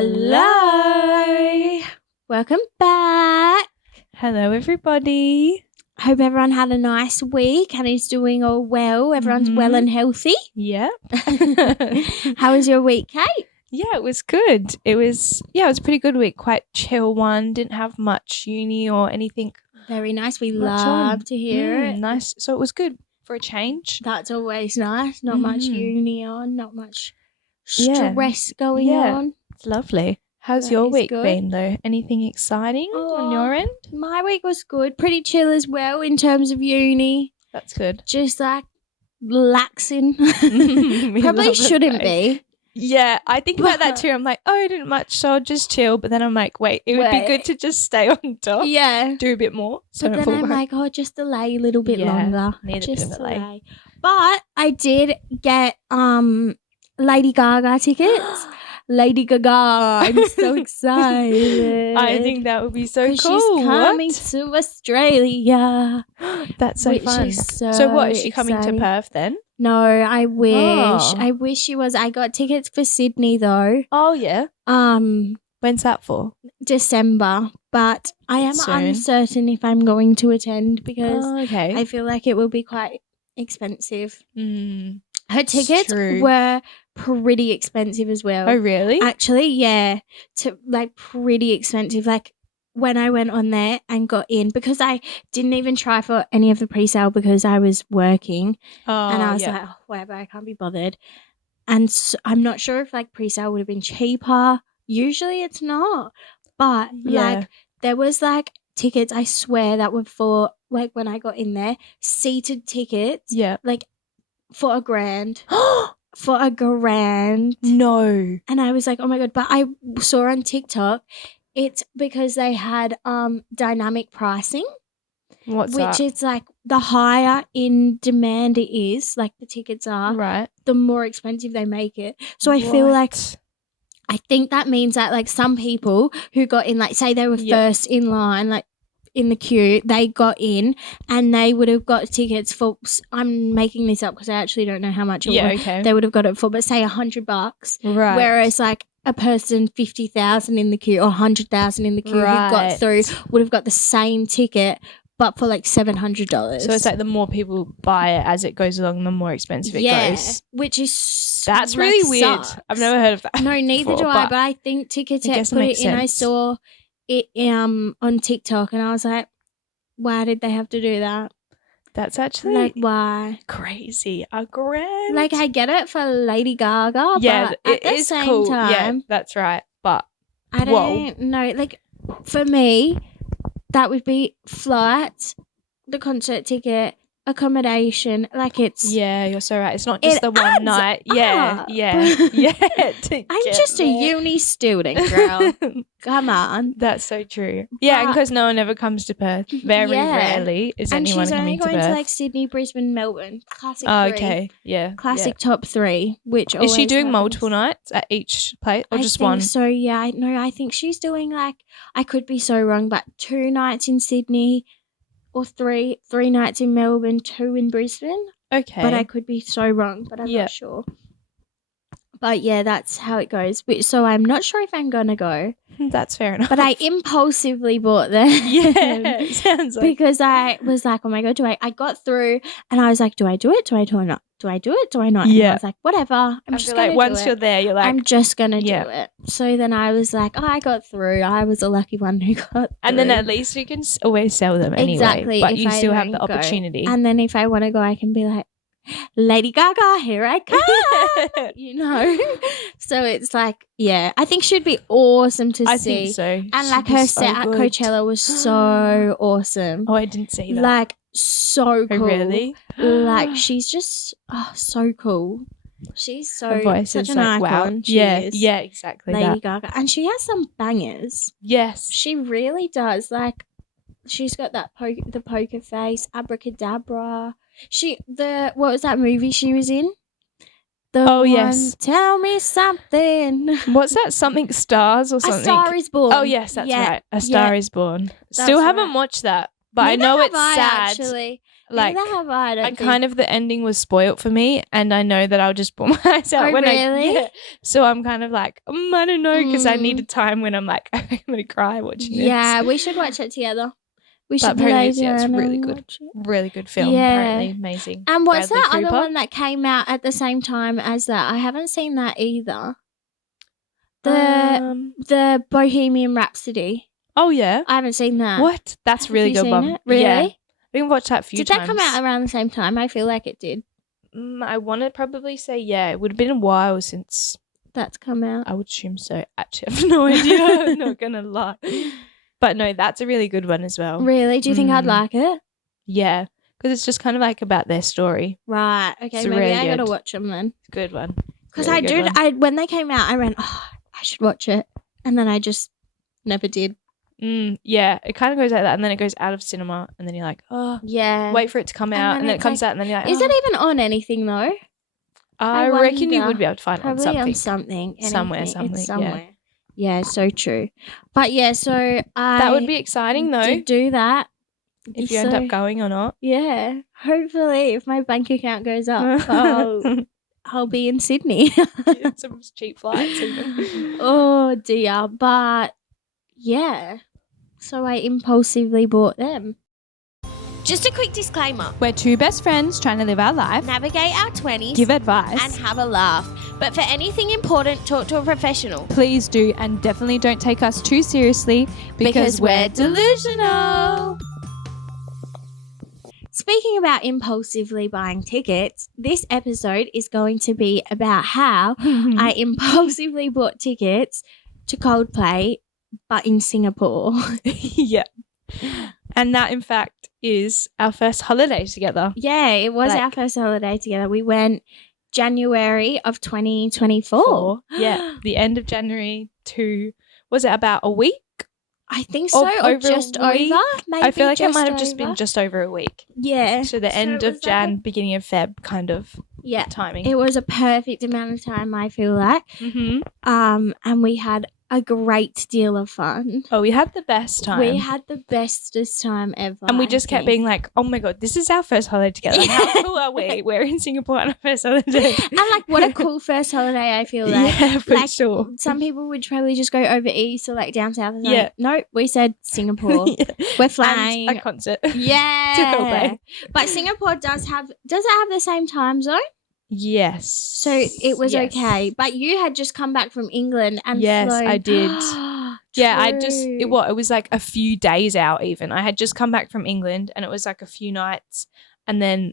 Hello. Welcome back. Hello, everybody. Hope everyone had a nice week and is doing all well. Everyone's well and healthy. Yep. How was your week, Kate? Yeah, it was good. It was a pretty good week. Quite chill one. Didn't have much uni or anything. Very nice. We Much love on. to hear it. Nice. So it was good for a change. That's always nice. Not much uni on, not much Yeah. stress going on. It's lovely. How's That your is week good. been though? Anything exciting on your end? My week was good. Pretty chill as well in terms of uni. That's good. Just like relaxing. We Probably love it, shouldn't though. be. Yeah, I think about that too. I'm like, oh, I didn't much, so I'll just chill. But then I'm like, wait, it would be good to just stay on top. Yeah. Do a bit more. So But then I'm like, oh, just delay a little bit longer. Need a bit of delay. But I did get Lady Gaga tickets. Lady Gaga. I'm so excited. I think that would be so cool. She's coming to Australia. That's so which fun. Is So what, is she coming to exciting. Perth then? No, I wish. Oh. I wish she was. I got tickets for Sydney though. Oh yeah. When's that for? December. But I am Soon. uncertain if I'm going to attend because okay. I feel like it will be quite expensive. Her It's tickets true. were pretty expensive as well. Oh really? Actually, yeah, pretty expensive. Like when I went on there and got in, because I didn't even try for any of the pre-sale because I was working, and I was like, oh, whatever, I can't be bothered. And so, I'm not sure if like pre-sale would have been cheaper. Usually it's not, but like there was like tickets, I swear, that were for like when I got in there, seated tickets. Yeah. Like for $1,000. For $1,000. No. And I was like, oh my God. But I saw on TikTok, it's because they had dynamic pricing. What's that? Which is like the higher in demand it is, like the tickets are, Right. the more expensive they make it. So I feel like, I think that means that like some people who got in, like say they were first in line, like in the queue, they got in and they would have got tickets for, I'm making this up because I actually don't know how much it was. Okay. They would have got it for, but say $100. Right. Whereas like a person 50,000 in the queue or 100,000 in the queue who got through would have got the same ticket but for like $700. So it's like the more people buy it as it goes along, the more expensive it goes. Which is That's really weird. sucks. I've never heard of that. No, neither before, do I. But I think Ticketek put it in. I saw it on TikTok, and I was like, "Why did they have to do that? That's actually like why crazy. $1,000. Like I get it for Lady Gaga, yeah, but at the same time, yeah, that's right. But I don't know. Like for me, that would be flights, the concert ticket, accommodation. Like it's you're so right. It's not just the one night. up. Yeah. I'm just a uni student, girl. Come on. That's so true. Yeah, and because no one ever comes to Perth. Very rarely is anyone coming to Perth. And she's only going to like Sydney, Brisbane, Melbourne. Classic 3. Okay, yeah. Classic top 3, which is she doing happens. Multiple nights at each place or just one? I think so, yeah. I think she's doing like, I could be so wrong, but 2 nights in Sydney or 3 nights in Melbourne, 2 in Brisbane. Okay. But I could be so wrong, but I'm not sure. But yeah, that's how it goes. So I'm not sure if I'm going to go. That's fair enough. But I impulsively bought them. Yeah, sounds like. Because I was like, oh my God, I got through and I was like, do I do it? Do I do it or not? Do I do it? Do I not? Yeah. And I was like, whatever. I'm just going to do it. Once you're there, you're like. I'm just going to do it. So then I was like, oh, I got through. I was a lucky one who got through. And then at least you can always sell them anyway. Exactly. But you still have the opportunity. And then if I want to go, I can be like, Lady Gaga, here I come. You know? So it's like, yeah, I think she'd be awesome to see. I think so. And like her set at Coachella was so awesome. Oh, I didn't see that. Like so cool. Oh, really? Like she's just so cool. She's her voice such is an like, icon. wow. She is. Yeah, exactly. Lady Gaga. And she has some bangers. Yes. She really does. Like she's got that the poker face, abracadabra. What was that movie she was in? Yes. Tell me something. What's that? Something Stars or something? A Star is Born. Oh yes, that's right. A Star is Born. Still haven't watched that, but I know it's sad. Actually, Like, neither have I kind of the ending was spoilt for me, and I know that I'll just bore myself when really? So I'm kind of like, I don't know, because I need a time when I'm like, I'm gonna cry watching this. Yeah, we should watch it together. We should apparently it's really good film. Yeah. Apparently amazing. And what's Bradley that Cooper. other one that came out at the same time as that? I haven't seen that either. The Bohemian Rhapsody. Oh yeah, I haven't seen that. What? That's really good one. Really? Yeah. We can watch that a few times. Did that come out around the same time? I feel like it did. I want to probably say yeah. It would have been a while since that's come out. I would assume so. Actually, I have no idea. I'm not gonna lie. But no, that's a really good one as well. Really? Do you think I'd like it? Yeah, because it's just kind of like about their story. Right. Okay. It's maybe really I gotta good. watch them then. Good one. Because Really when they came out, I went, oh, I should watch it, and then I just never did. Yeah, it kind of goes like that, and then it goes out of cinema, and then you're like, oh, yeah, wait for it to come out, and then it comes out, and then you're like, is it even on anything though? I reckon you would be able to find it on something. Somewhere. Yeah. Yeah, so true. But yeah, so that would be exciting though. To do that. If you end up going or not. Yeah. Hopefully if my bank account goes up, I'll be in Sydney. Some cheap flights even. Oh dear. But yeah. So I impulsively bought them. Just a quick disclaimer. We're two best friends trying to live our life, navigate our 20s, give advice, and have a laugh. But for anything important, talk to a professional. Please do, and definitely don't take us too seriously because we're delusional. Speaking about impulsively buying tickets, this episode is going to be about how I impulsively bought tickets to Coldplay, but in Singapore. Yeah. And that, in fact, is our first holiday together. Yeah, it was our first holiday together. We went January of 2024. Yeah, the end of January to, was it about a week? I think so, or just over. Maybe I feel like it might have just been just over a week. Yeah. So the end of Jan, beginning of Feb kind of timing. It was a perfect amount of time, I feel like. Mm-hmm. And we had a great deal of fun. Oh, we had the best time. We had the bestest time ever. And we just kept being like, oh my God, this is our first holiday together. How cool are we? We're in Singapore on our first holiday. And like, what a cool first holiday, I feel like. Yeah, for sure. Some people would probably just go over east or like down south. And like, no, we said Singapore. We're flying. And a concert. Yeah. To Coldplay. But Singapore does it have the same time zone? Yes. So it was okay. But you had just come back from England and yes, flown. I did. Yeah, it was like a few days out even. I had just come back from England and it was like a few nights and then,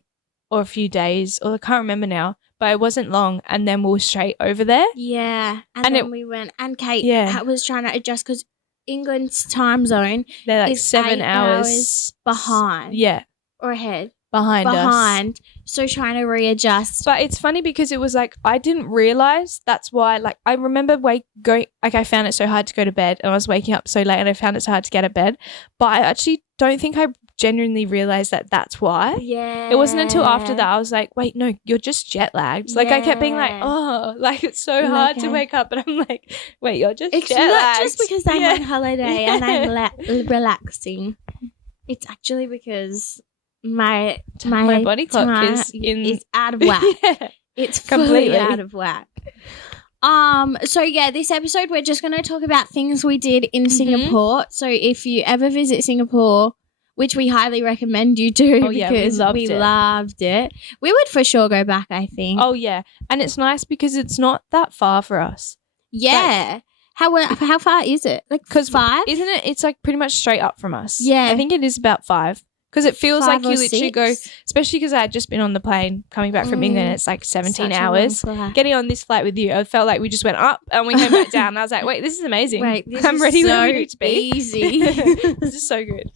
or a few days, or I can't remember now, but it wasn't long. And then we were straight over there. Yeah. And then we went, and Kate was trying to adjust because England's time zone they're like is 7 hours behind. Yeah. Or ahead. Behind us. So trying to readjust. But it's funny because it was like I didn't realize that's why. Like I remember I found it so hard to go to bed and I was waking up so late and I found it so hard to get out of bed. But I actually don't think I genuinely realized that that's why. Yeah. It wasn't until after that I was like, wait, no, you're just jet lagged. Like I kept being like, oh, like it's so hard to wake up. But I'm like, wait, you're just jet lagged. It's not just because I'm on holiday and I'm relaxing. It's actually because my body clock is out of whack. Yeah, it's completely out of whack. So yeah, this episode we're just going to talk about things we did in Singapore. So if you ever visit Singapore, which we highly recommend you do because we loved it. We would for sure go back, I think. Oh yeah, and it's nice because it's not that far for us. Yeah. How far is it? Like 5? Isn't it? It's like pretty much straight up from us. Yeah. I think it is about 5. Because it feels like you literally 6. go, especially because I had just been on the plane coming back from England. It's like 17 hours. Getting on this flight with you, I felt like we just went up and we came back down. And I was like, wait, this is amazing. Wait, this I'm is ready so where we need to be. Easy. This is so good.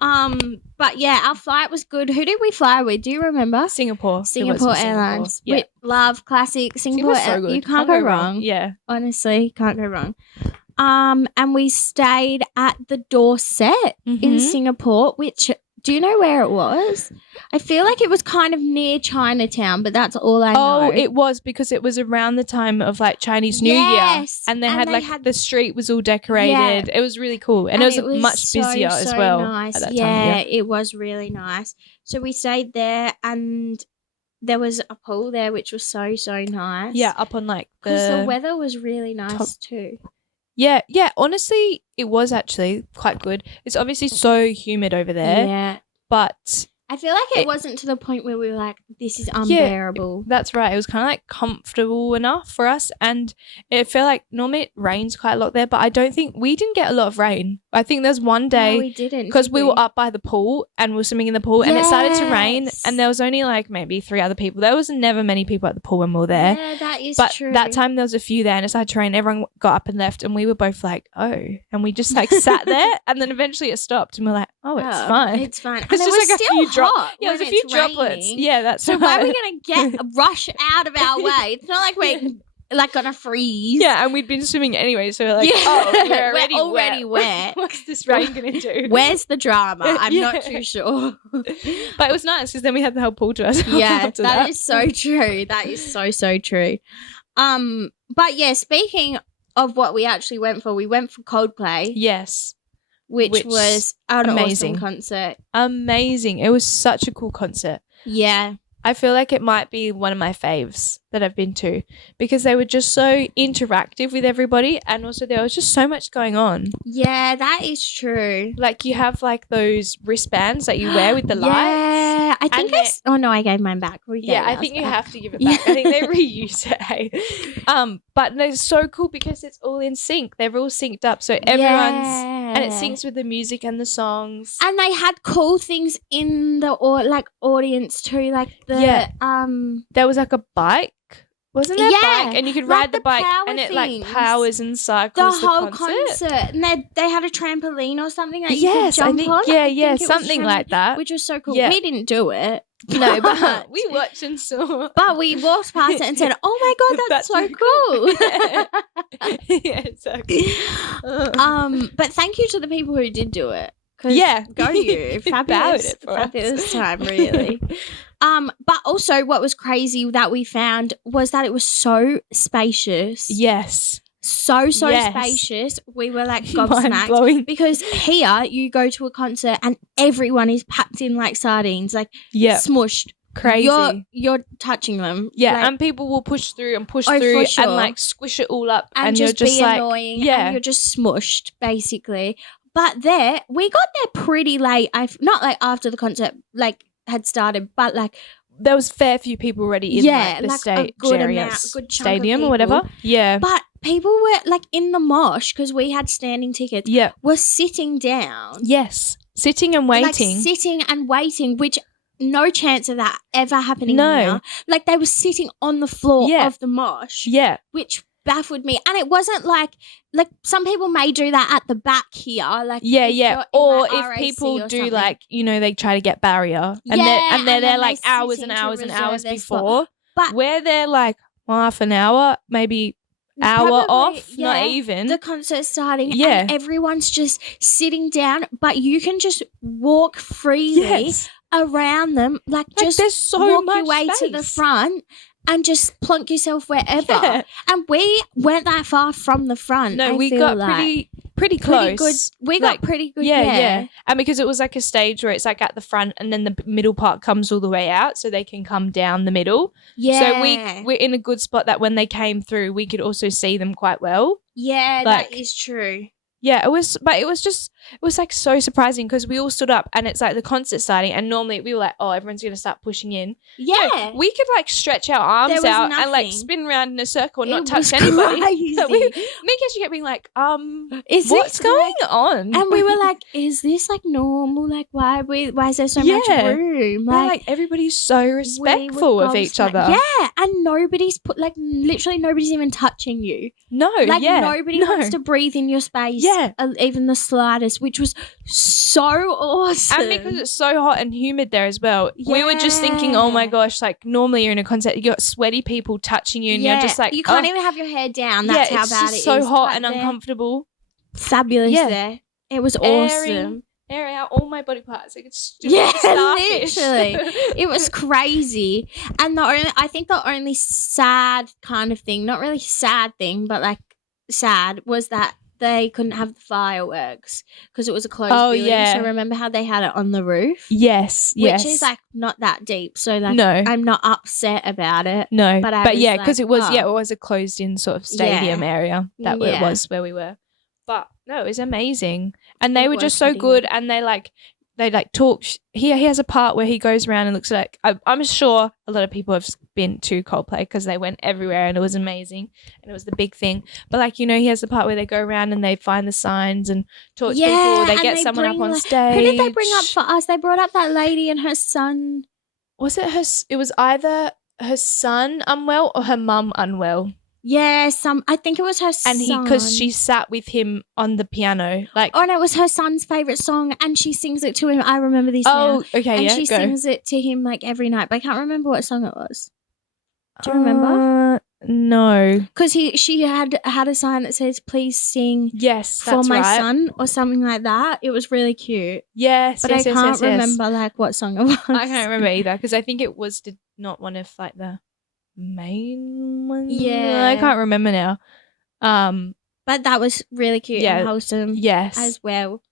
But yeah, our flight was good. Who did we fly with? Do you remember? Singapore Airlines. Yeah. We love classic Singapore. So good. You can't go wrong. Yeah. Honestly, can't go wrong. And we stayed at the Dorset in Singapore, which Do you know where it was? I feel like it was kind of near Chinatown, but that's all I know. Oh, it was because it was around the time of like Chinese New Year, and they had the street was all decorated. It was really cool, and it was much busier as well. Nice. At that time, it was really nice. So we stayed there, and there was a pool there, which was so nice. Yeah, up on like because the weather was really nice too. Yeah. Honestly, it was actually quite good. It's obviously so humid over there. Yeah, but I feel like it wasn't to the point where we were like, this is unbearable. That's right. It was kind of like comfortable enough for us. And it felt like normally it rains quite a lot there, but I don't think we didn't get a lot of rain. I think there's one day. No, we didn't. Because we were up by the pool and we were swimming in the pool and it started to rain and there was only like maybe 3 other people. There was never many people at the pool when we were there. Yeah, that is true. But that time there was a few there and it started to rain. Everyone got up and left and we were both like, oh. And we just like sat there and then eventually it stopped and we're like, oh, it's fine. It's fine. It's just like a few droplets. Yeah, it was a few droplets. Raining. Yeah, that's so right. why are we going to rush out of our way? It's not like we're like going to freeze. Yeah, and we'd been swimming anyway, so we're like, we're already wet. What's this rain going to do? Where's the drama? I'm not too sure. But it was nice because then we had the whole pool to ourselves. Yeah, that is so true. That is so true. But yeah, speaking of what we actually went for, we went for Coldplay. Yes. Which was an amazing awesome concert. Amazing. It was such a cool concert. Yeah. I feel like it might be one of my faves that I've been to because they were just so interactive with everybody and also there was just so much going on. Yeah, that is true. Like you have like those wristbands that you wear with the lights. Yeah, I think I gave mine back. I think you have to give it back. I think they reuse it. Hey? But they're so cool because it's all in sync. They're all synced up. So everyone's and it syncs with the music and the songs. And they had cool things in the audience too, like the there was like a bike. Wasn't there a bike? And you could ride the bike and it like powers and cycles the whole concert. And they had a trampoline or something that you could I jump think, on. Yeah, something like that. Which was so cool. Yeah. We didn't do it. No, but we watched and saw. But we walked past it and said, oh my God, that's so cool. Yeah, exactly. But thank you to the people who did do it. Go you. Fabulous time, really. But also what was crazy that we found was that it was so spacious. Yes. So spacious. We were like gobsmacked because here you go to a concert and everyone is packed in like sardines, like smushed. Crazy. You're touching them. Yeah, and people will push through and like squish it all up and just you're just be like annoying. Yeah, and you're just smushed basically. But we got there pretty late. Not like after the concert like had started, but like there was fair few people already in the good stadium or whatever. Yeah. But people were like in the mosh because we had standing tickets. Yeah. Were sitting down. Yes. Sitting and waiting. Which no chance of that ever happening now. Like they were sitting on the floor of the mosh. Yeah. Which baffled me. And it wasn't like some people may do that at the back here. Like or if people do like, they try to get barrier and they're there like hours and hours and hours before. But we're there like half an hour, maybe hour off, not even. The concert's starting and everyone's just sitting down, but you can just walk freely around them. Like just there's so walk much your way space to the front and just plonk yourself wherever. Yeah. And we weren't that far from the front. No, we got pretty close. Good. We got pretty good. Yeah. And because it was like a stage where it's like at the front and then the middle part comes all the way out so they can come down the middle. Yeah. So we're in a good spot that when they came through, we could also see them quite well. Yeah, that is true. Yeah, it was like so surprising because we all stood up and it's like the concert starting and normally we were like, oh, everyone's going to start pushing in. Yeah. No, we could like stretch our arms out and like spin around in a circle and not touch anybody. Me and she kept being like, what's going on? And we were like, is this like normal? Like why is there so much room? Like everybody's so respectful of each other. Yeah, and literally nobody's even touching you. No, nobody wants to breathe in your space. Yeah, even the slightest, which was so awesome. And because it's so hot and humid there as well, we were just thinking, oh my gosh, like normally you're in a concert, you got sweaty people touching you and you're just like, you can't even have your hair down. That's how bad it is. So hot and uncomfortable. Fabulous there. It was awesome. air out all my body parts. Like it's Yeah, starfish. literally. It was crazy. And I think the only sad kind of thing, not really sad thing, but like sad, was that they couldn't have the fireworks because it was a closed building. Yeah. So remember how they had it on the roof? Yes. Which is like not that deep. So like no. I'm not upset about it. No. But yeah, because like, it was a closed in sort of stadium area. That it was where we were. But no, it was amazing. And they were just so good. And they talk. He has a part where he goes around and looks like, I'm sure a lot of people have been to Coldplay because they went everywhere and it was amazing and it was the big thing. But like, you know, he has the part where they go around and they find the signs and talk to people. They get someone up on stage. Who did they bring up for us? They brought up that lady and her son. Was it her? It was either her son unwell or her mum unwell. Yeah, I think it was her son. And because she sat with him on the piano. Like, oh, no, it was her son's favourite song and she sings it to him. I remember this now. Oh, okay, and she sings it to him like every night, but I can't remember what song it was. Do you remember? No. Because she had a sign that says, please sing for my son or something like that. It was really cute. Yes, but I can't remember like what song it was. I can't remember either because I think it was not one of like the main ones. Yeah. I can't remember now. But that was really cute and wholesome. Yes. As well.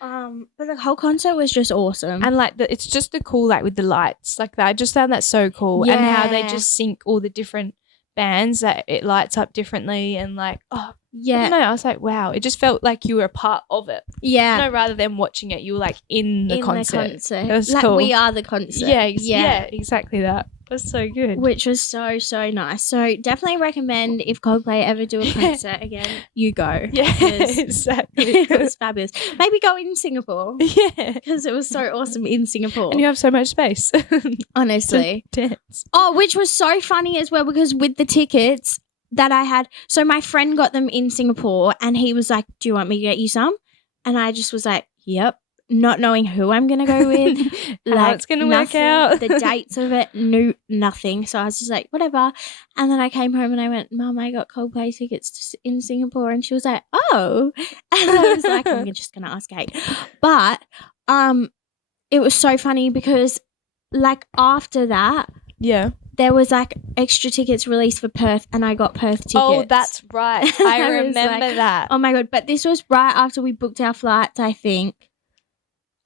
But the whole concert was just awesome. And like it's just the cool like with the lights. Like that I just found that so cool. Yeah. And how they just sync all the different bands that it lights up differently and like I don't know, I was like, wow, it just felt like you were a part of it. Yeah. No, rather than watching it, you were like in the concert. It was like cool. we are the concert. Yeah, exactly that. It was so good. Which was so nice. So definitely recommend if Coldplay ever do a concert again, you go. Yeah, exactly. It was fabulous. Maybe go in Singapore. Yeah. Because it was so awesome in Singapore. And you have so much space. Honestly. Dance. Oh, which was so funny as well because with the tickets that I had, so my friend got them in Singapore and he was like, do you want me to get you some? And I just was like, yep. Not knowing who I'm going to go with. How it's going to work out. The dates of it, knew nothing. So I was just like, whatever. And then I came home and I went, Mum, I got Coldplay tickets in Singapore. And she was like, oh. And I was like, I'm just going to ask Kate. But it was so funny because like after that. Yeah. There was like extra tickets released for Perth and I got Perth tickets. Oh, that's right. I remember that. Oh my God. But this was right after we booked our flights, I think.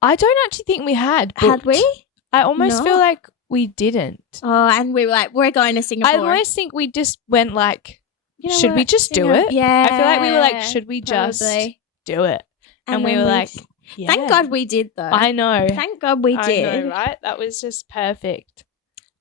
I don't actually think we had booked. Had we? I almost feel like we didn't. Oh, and we were like, we're going to Singapore. I almost think we just went like, should we just do it? Yeah. I feel like we were like, should we just do it? And we were like, yeah. Thank God we did though. I know. Thank God we did. I know, right? That was just perfect.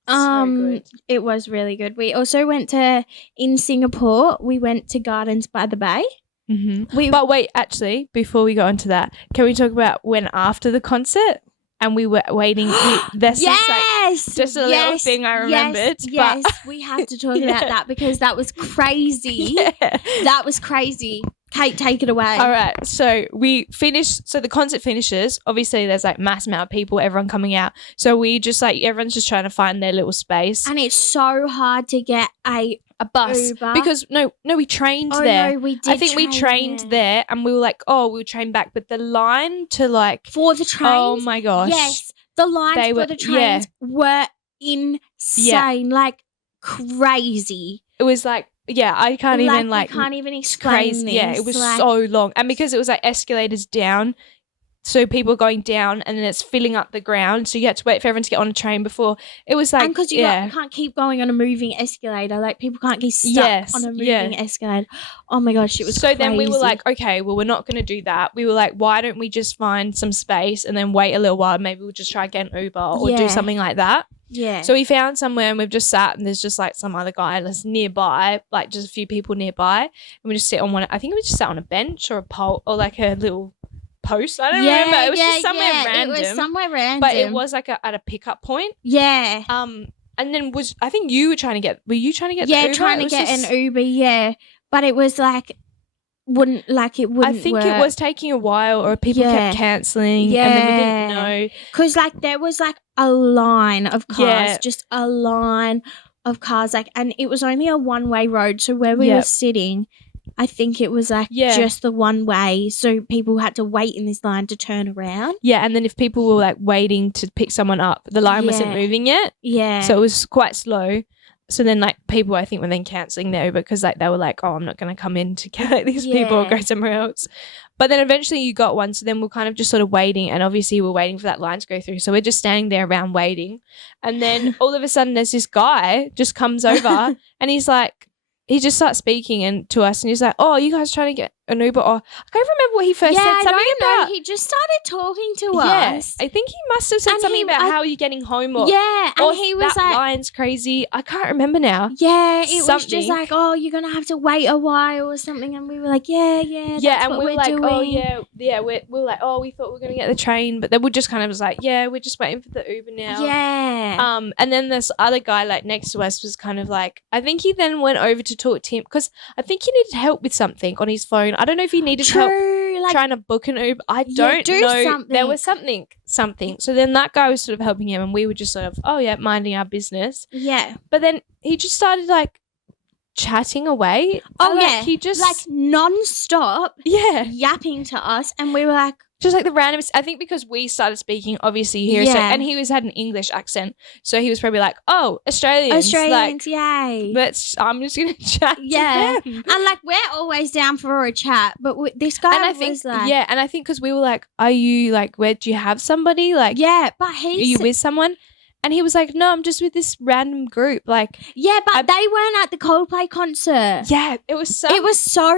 So good. It was really good. We also went in Singapore, we went to Gardens by the Bay. Mm-hmm. But wait, actually, before we go into that, can we talk about when after the concert and we were waiting? This is like just a little thing I remembered. Yes, we have to talk about that because that was crazy. Yeah. That was crazy. Kate, take it away. All right. So we finished. So the concert finishes. Obviously, there's like mass amount of people, everyone coming out. So we just like everyone's just trying to find their little space. And it's so hard to get a bus Uber. Because we trained there. No, we did. I think we trained there, and we were like, we'll train back. But the line to like for the trains. Oh my gosh! Yes, the lines for the trains were insane, like crazy. It was like. Yeah, I can't even can't even explain this. Yeah, it was so long. And because it was like escalators down, so people going down and then it's filling up the ground. So you had to wait for everyone to get on a train before. It was like, and because you can't keep going on a moving escalator. Like people can't get stuck on a moving escalator. Oh my gosh, it was crazy. Then we were like, okay, well, we're not going to do that. We were like, why don't we just find some space and then wait a little while? Maybe we'll just try get an Uber or do something like that. Yeah. So we found somewhere and we've just sat and there's just like some other guy that's nearby, like just a few people nearby. And we just sit on one. I think we just sat on a bench or a pole or like a little post. I don't remember. It was just somewhere random. It was somewhere random. But it was like at a pickup point. Yeah. And then I think you were trying to get, were you trying to get the Uber? Yeah, trying to get an Uber, yeah. But it was like, it wouldn't I think work. It was taking a while or people kept cancelling and then we didn't know. Because like there was like a line of cars, just a line of cars. Like, and it was only a one-way road. So where we were sitting, I think it was like just the one way, so people had to wait in this line to turn around. Yeah, and then if people were like waiting to pick someone up, the line wasn't moving yet. Yeah. So it was quite slow. So then like people, I think, were then cancelling their Uber because like they were like, oh, I'm not going to come in to get these people or go somewhere else. But then eventually you got one. So then we're kind of just sort of waiting, and obviously we're waiting for that line to go through. So we're just standing there around waiting. And then all of a sudden there's this guy just comes over and he's like, he just starts speaking and to us, and he's like, oh, you guys trying to get an Uber? Or I can't remember what he first said. Something about. He just started talking to us. I think he must have said something about how you're getting home, or and he was that like, line's crazy. I can't remember now. Yeah, it was just like, oh, you're gonna have to wait a while or something, and we were like, that's and what we were like, doing. oh we were like, oh, we thought we were gonna get the train, but then we just kind of was like, we're just waiting for the Uber now. Yeah. And then this other guy like next to us was kind of like, I think he then went over to talk to him because I think he needed help with something on his phone. I don't know if he needed help trying to book an Uber. I don't know. Something. There was something. So then that guy was sort of helping him, and we were just sort of, minding our business. Yeah. But then he just started like chatting away. He just like non-stop yapping to us, and we were like, just like the random, I think because we started speaking obviously here, and he had an English accent, so he was probably like, oh, Australians, like, yay, I'm just gonna chat to them. And like we're always down for a chat, but this guy and I think and I think because we were like, are you like, where do you have somebody, like, but are you with someone? And he was like, no, I'm just with this random group. Like, but they weren't at the Coldplay concert. Yeah, it was so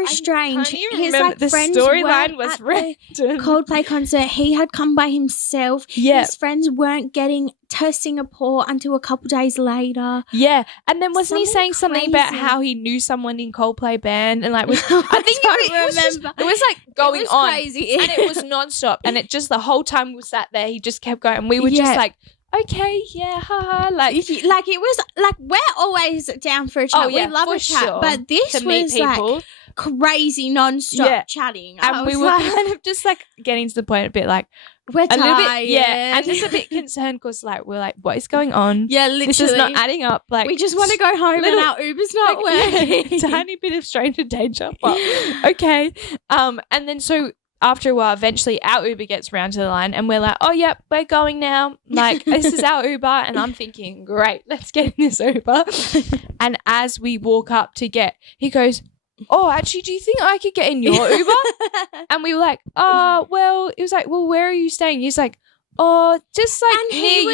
strange. I can't even remember. The storyline was random. Coldplay concert, he had come by himself. His friends weren't getting to Singapore until a couple days later. Yeah, and then wasn't he saying something about how he knew someone in Coldplay band, and like, I think it was like going on, crazy. And it was nonstop, and it just the whole time we sat there, he just kept going, and we were just like, okay, haha, like it was like, we're always down for a chat. We love a chat, but this was like crazy non-stop chatting, and we were kind of just like getting to the point a bit like we're tired, a little bit, and just a bit concerned because like we're like, what is going on? Yeah, literally, this is not adding up. Like, we just want to go home and our Uber's not working. Tiny bit of stranger danger, but okay. And then so after a while, eventually our Uber gets around to the line, and we're like, oh, yep, we're going now. Like, this is our Uber. And I'm thinking, great, let's get in this Uber. And as we walk up to he goes, oh, actually, do you think I could get in your Uber? And we were like, oh, well, it was like, well, where are you staying? He's like, oh, just like, and we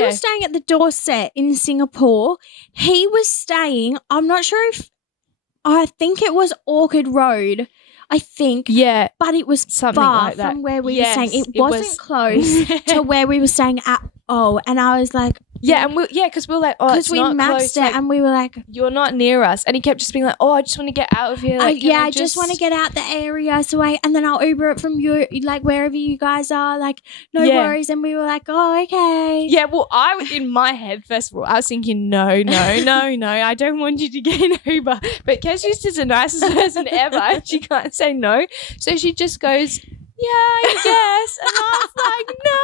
were staying at the Dorset in Singapore. He was staying, I'm not sure I think it was Orchard Road. I think. Yeah. But it was something far like that from where we were staying. It wasn't close to where we were staying at all. And I was like, because we were like, oh, it's not mapped close. it, like, and we were like, you're not near us. And he kept just being like, oh, I just want to get out of here. Like, I just want to get out the area. So and then I'll Uber it from you, like wherever you guys are. Like, no worries. And we were like, oh, okay. Yeah. Well, in my head, first of all, I was thinking, no, I don't want you to get an Uber. But Keshi's just the nicest person ever, and she can't say no. So she just goes, yeah, I guess. And I was like, no.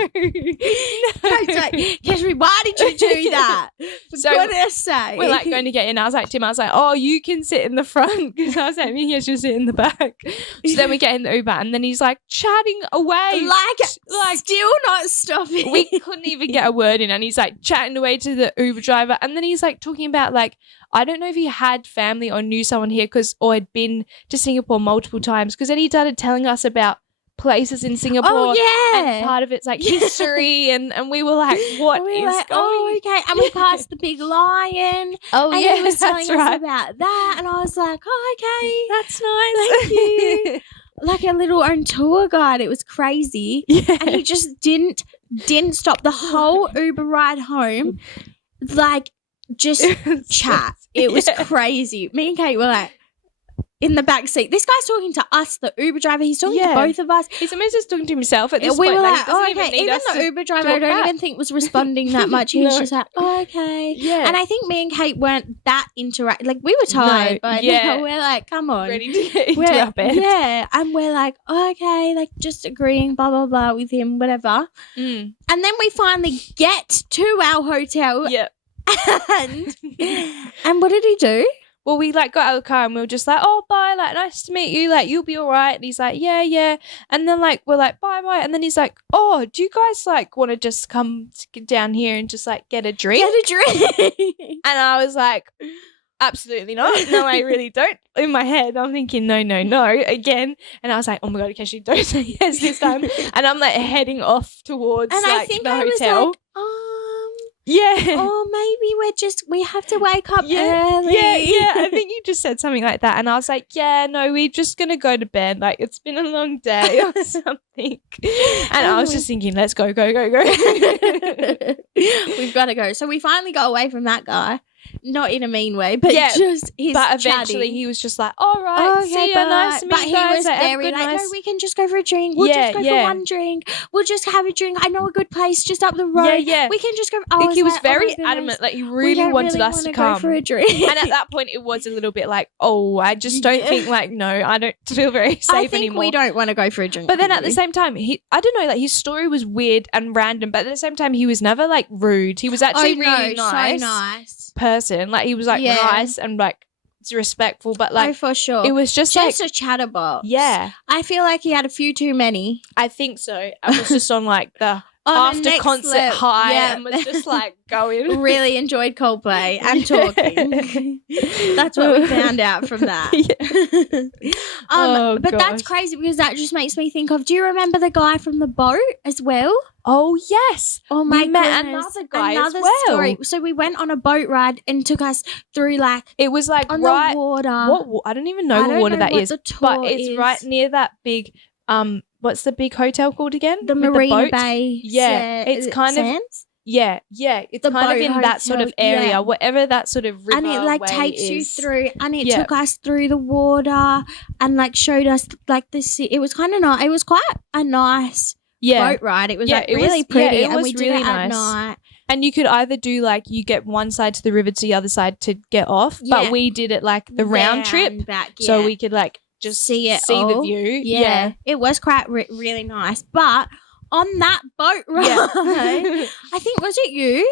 It's like, Keshi, why did you do that? So goodness sake. We're like going to get in. I was like, Tim, oh, you can sit in the front, because I was like, me and she'll sit in the back. So then we get in the Uber, and then he's like chatting away. Like still not stopping. We couldn't even get a word in, and he's like chatting away to the Uber driver. And then he's like talking about like, I don't know if he had family or knew someone here or had been to Singapore multiple times, because then he started telling us about places in Singapore. Oh, yeah. And part of it's like history, and we were like, what is going on? Oh, okay. And we passed the big lion. Oh, and yeah, he was telling that's us right. about that. And I was like, oh, okay. That's nice. Thank you. Like a little own tour guide. It was crazy. Yeah. And he just didn't stop the whole Uber ride home. Like, just chat. It was crazy. Me and Kate were like in the back seat. This guy's talking to us, the Uber driver. He's talking to both of us. He's almost just talking to himself at this we point. Were like, he oh, doesn't okay. Even the Uber driver, I don't even think was responding that much. He was just like, oh, okay. Yeah. And I think me and Kate weren't that interactive. Like, we were tired, but we're like, come on. Ready to get into our bed. Yeah. And we're like, oh, okay, like just agreeing, blah, blah, blah with him, whatever. Mm. And then we finally get to our hotel. Yep. And what did he do? we like got out of the car and we were just like, oh, bye, like nice to meet you, like you'll be all right. And he's like, yeah. And then like we're like, bye. And then he's like, oh, do you guys like want to just come down here and just like get a drink? And I was like, absolutely not. No, I really don't. In my head, I'm thinking, no, again. And I was like, oh my God, Keshi, don't say yes this time. And I'm like heading off towards and like I think the I hotel. was like, yeah. Oh, maybe we have to wake up early. Yeah. I think you just said something like that. And I was like, yeah, no, we're just going to go to bed. Like, it's been a long day or something. And I was just thinking, let's go. We've got to go. So we finally got away from that guy. Not in a mean way, but just his But eventually chatting. he was just like, all right, see ya, nice to meet you guys. But he was very like, no, we can just go for a drink. We'll just go for one drink. We'll just have a drink. I know a good place just up the road. Yeah. We can just go. Like, he was very adamant. Like, he really wanted us to come. Go for a drink. And at that point, it was a little bit like, oh, I just don't think, like, no, I don't feel very safe I think anymore. we don't want to go for a drink. But then at the same time, I don't know, like, his story was weird and random, but at the same time, he was never, like, rude. He was actually really nice. So nice. Person. Like, he was, like, nice and, like, respectful, but, like, for sure. it was just like a chatterbox. Yeah. I feel like he had a few too many. I think so. I was just on, like, the after concert high and was just like going. Really enjoyed Coldplay and talking. That's what we found out from that. But that's crazy because that just makes me think of, do you remember the guy from the boat as well? Oh yes. Oh my we goodness. met another guy as well. Story. So we went on a boat ride and took us through like it was like on right the water. What I don't even know what water that is, but it's right near that big what's the big hotel called again? The Marina Bay. Yeah, it's kind of yeah. It's the kind of in that sort of area, whatever that sort of river and it like takes is. you through, and it took us through the water and like showed us like this. It was kind of nice. It was quite a nice boat ride. It was like really pretty, and we did it at night. And you could either do like you get one side to the river to the other side to get off, but we did it like the round trip, back, so we could like just see the view. Yeah, it was quite really nice. But on that boat ride, I think was it you?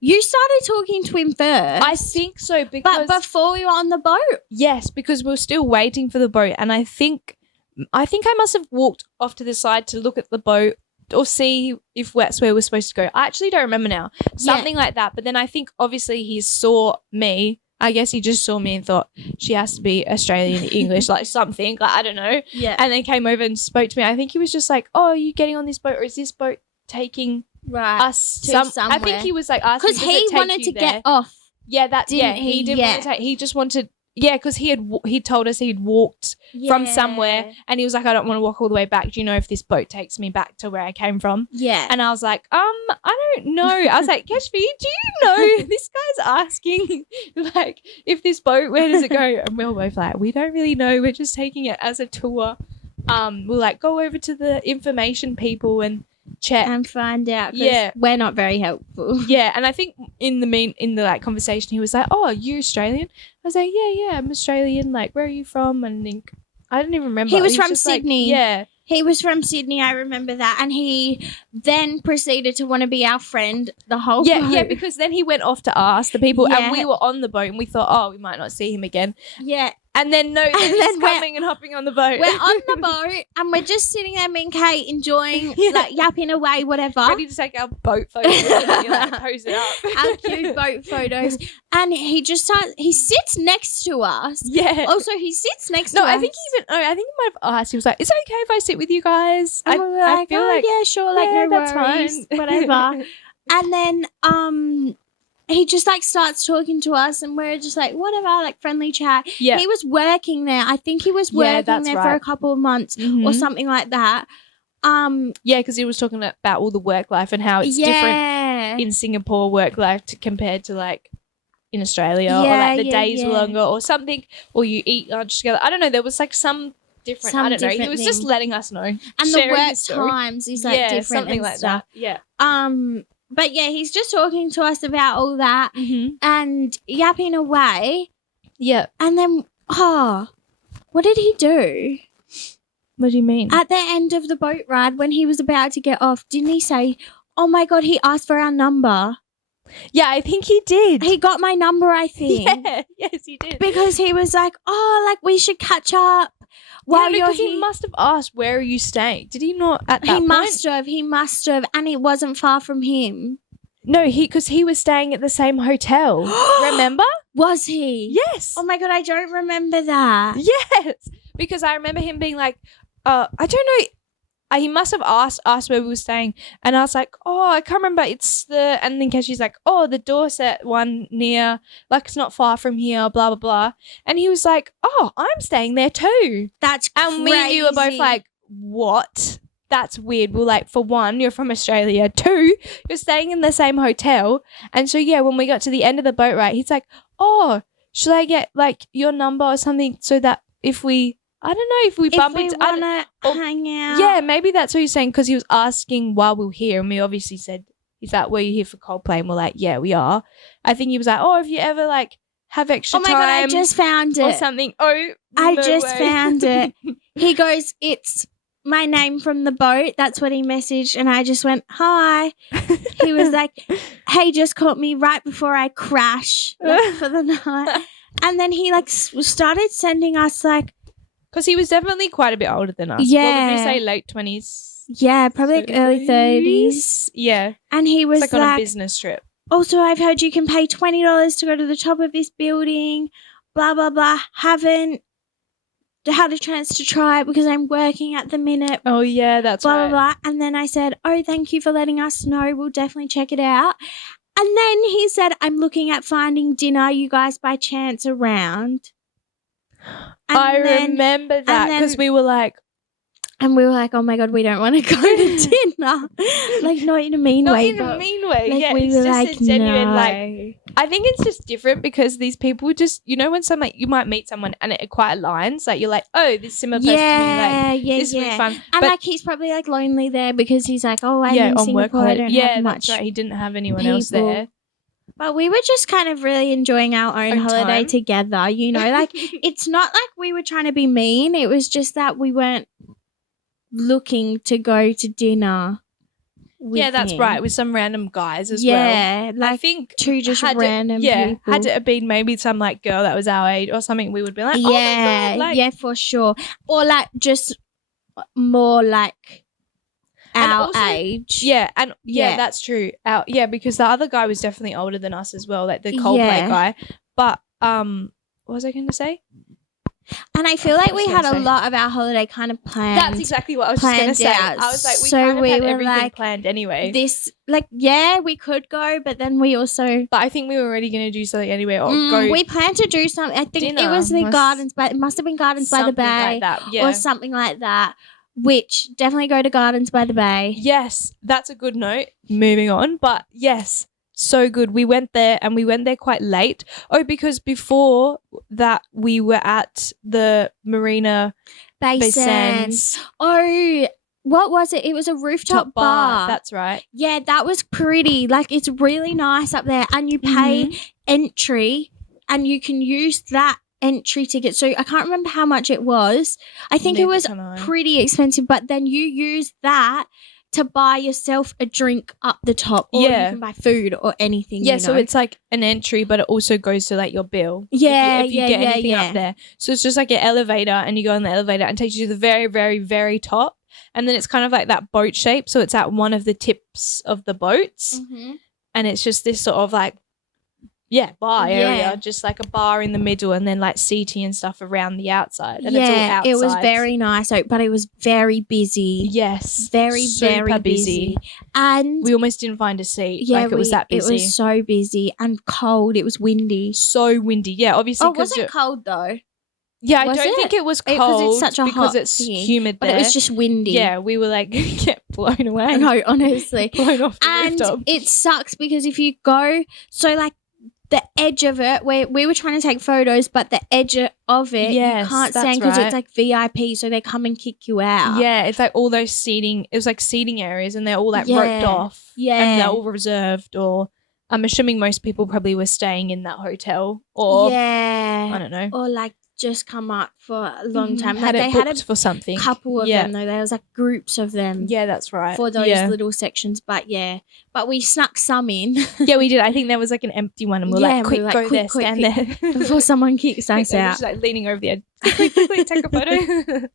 You started talking to him first. I think so, because but before we were on the boat. Yes, because we were still waiting for the boat, and I think I must have walked off to the side to look at the boat or see if that's where we're supposed to go. I actually don't remember now. Something like that. But then I think obviously he saw me. I guess he just saw me and thought she has to be Australian English, like something. Like, I don't know. Yeah. And then came over and spoke to me. I think he was just like, oh, are you getting on this boat, or is this boat taking us somewhere? I think he was like asking because he wanted to get off. Yeah, he didn't want to take. He just wanted. Yeah, because he told us he'd walked from somewhere, and he was like, I don't want to walk all the way back. Do you know if this boat takes me back to where I came from? Yeah. And I was like, I don't know. I was like, Keshvi, do you know? This guy's asking, like, if this boat, where does it go? And we were both like, we don't really know. We're just taking it as a tour. We'll, like, go over to the information people and check and find out. Yeah, we're not very helpful. Yeah, and I think in the like conversation he was like, oh, are you Australian? I was like, yeah, I'm Australian. Like, where are you from? And I didn't even remember. He was from Sydney. Like, he was from Sydney. I remember that. And he then proceeded to want to be our friend the whole boat. Yeah, because then he went off to ask the people, and we were on the boat, and we thought, oh, we might not see him again. Yeah. And then he's coming and hopping on the boat. We're on the boat and we're just sitting there, me and Kate, enjoying, like, yapping away, whatever. Ready to take our boat photos and like, pose it up. Our cute boat photos. And he sits next to us. Yeah. Also, he sits next to us. I think he might have asked. He was like, is it okay if I sit with you guys? And we were like, yeah, sure, like, no that's worries, fine. Whatever. And then, he just like starts talking to us, and we're just like, whatever, like friendly chat. Yeah. He was working there. I think he was working there for a couple of months or something like that. Yeah, because he was talking about all the work life and how it's different in Singapore work life compared to like in Australia, or like the days are longer or something, or you eat lunch together. I don't know. There was like some different. I don't know. He was just letting us know, and the work times is like different, something like stuff. that. Yeah. But yeah, he's just talking to us about all that and yapping away. Yeah. And then, what did he do? What do you mean? At the end of the boat ride, when he was about to get off, didn't he say, oh my God, he asked for our number? Yeah, I think he did. He got my number, I think. Yeah, yes, he did. Because he was like, oh, like we should catch up while you're because here. he must have asked, where are you staying? Did he not at that point? He must have, and it wasn't far from him. No, because he was staying at the same hotel. Remember? Was he? Yes. Oh my God, I don't remember that. Yes. Because I remember him being like, I don't know. He must have asked where we were staying. And I was like, oh, I can't remember. It's and then Keshi's like, oh, the Dorset one near, like it's not far from here, blah, blah, blah. And he was like, oh, I'm staying there too. That's crazy. And me and you were both like, what? That's weird. We're like, for one, you're from Australia. Two, you're staying in the same hotel. And so, yeah, when we got to the end of the boat ride, he's like, oh, should I get like your number or something so that if we bump into, want to hang out. Yeah, maybe that's what he's saying, because he was asking while we were here, and we obviously said, "Is that were you here for Coldplay?" And we're like, "Yeah, we are." I think he was like, "Oh, if you ever like have extra time." Oh my God, I just found it. Or something. Oh, I no just way. found it. He goes, "It's my name from the boat." That's what he messaged, and I just went, "Hi." He was like, "Hey, just caught me right before I crash for the night," and then he like started sending us like. Because he was definitely quite a bit older than us. Yeah. What would we say, late 20s? Yeah, probably like early 30s. Yeah. And he was It's like on a business trip. also, I've heard you can pay $20 to go to the top of this building, blah, blah, blah. Haven't had a chance to try it because I'm working at the minute. Oh, yeah, that's blah, right. blah, blah. And then I said, oh, thank you for letting us know. We'll definitely check it out. And then he said, I'm looking at finding dinner. You guys by chance around? And I then, remember that because we were like, oh my God, we don't want to go to dinner. Like, not in a mean way. Not in a mean way. Like, yeah, we it's were just like, a genuine, no. like, I think it's just different because these people just, you know, when you might meet someone and it quite aligns, like, you're like, oh, this similar person to me, like, this will be fun. And like, he's probably like lonely there because he's like, oh, I'm in Singapore, I don't have much. That's right. He didn't have anyone else there. But we were just kind of really enjoying our own holiday time. together, you know, like it's not like we were trying to be mean. It was just that we weren't looking to go to dinner. Yeah, that's him. right. With some random guys as well. Yeah, like I think two just random people. Had it been maybe some like girl that was our age or something, we would be like, oh my God, like, yeah, for sure. Or like just more like our age. Yeah, and that's true. Because the other guy was definitely older than us as well, like the Coldplay guy. But what was I going to say? And I feel like we had a lot of our holiday kind of planned. That's exactly what I was just going to say. I was like, we kind of had everything planned anyway. We could go, but then we also. But I think we were already going to do something anyway, or go. We planned to do something. I think it was the Gardens, but it must have been Gardens by the Bay, like that, or something like that. Which definitely go to Gardens by the Bay. Yes, that's a good note. Moving on, but yes, so good. We went there and we went there quite late. Oh, because before that we were at the Marina Bay Sands. Oh, what was it? It was a rooftop bar. That's right. Yeah, that was pretty. Like, it's really nice up there, and you pay entry, and you can use that entry ticket. So I can't remember how much it was. I think it was pretty expensive, but then you use that to buy yourself a drink up the top, or you can buy food or anything. Yeah, so it's like an entry, but it also goes to like your bill. Yeah, if you get anything up there. So it's just like an elevator, and you go on the elevator and it takes you to the very, very, very top, and then it's kind of like that boat shape. So it's at one of the tips of the boats, and it's just this sort of like bar area, just like a bar in the middle, and then like seating and stuff around the outside. And it's all outside. It was very nice, but it was very busy. Yes, very, super very busy. And we almost didn't find a seat. It was that busy. It was so busy and cold. It was windy. So windy. Yeah, obviously. Oh, was it cold though? Yeah, I don't think it was cold because it's such a hot it's thing, humid there. But it was just windy. Yeah, we were like blown away. No, honestly. Blown off the and rooftop. It sucks because if you go, so like the edge of it, where we were trying to take photos, but the edge of it, you can't stand because it's like VIP, so they come and kick you out. Yeah, it's like all those seating. It was like seating areas, and they're all like roped off. Yeah, and they're all reserved or I'm assuming most people probably were staying in that hotel, or yeah, I don't know, or like just come up for a long time. had Like it they booked had a for something. couple of them though. There was like groups of them. Yeah, that's right. For those little sections, but we snuck some in. Yeah, we did. I think there was like an empty one, and we were like, "Quick, go there, stand there," before someone kicks us out. Just like leaning over the edge, quickly, take a photo.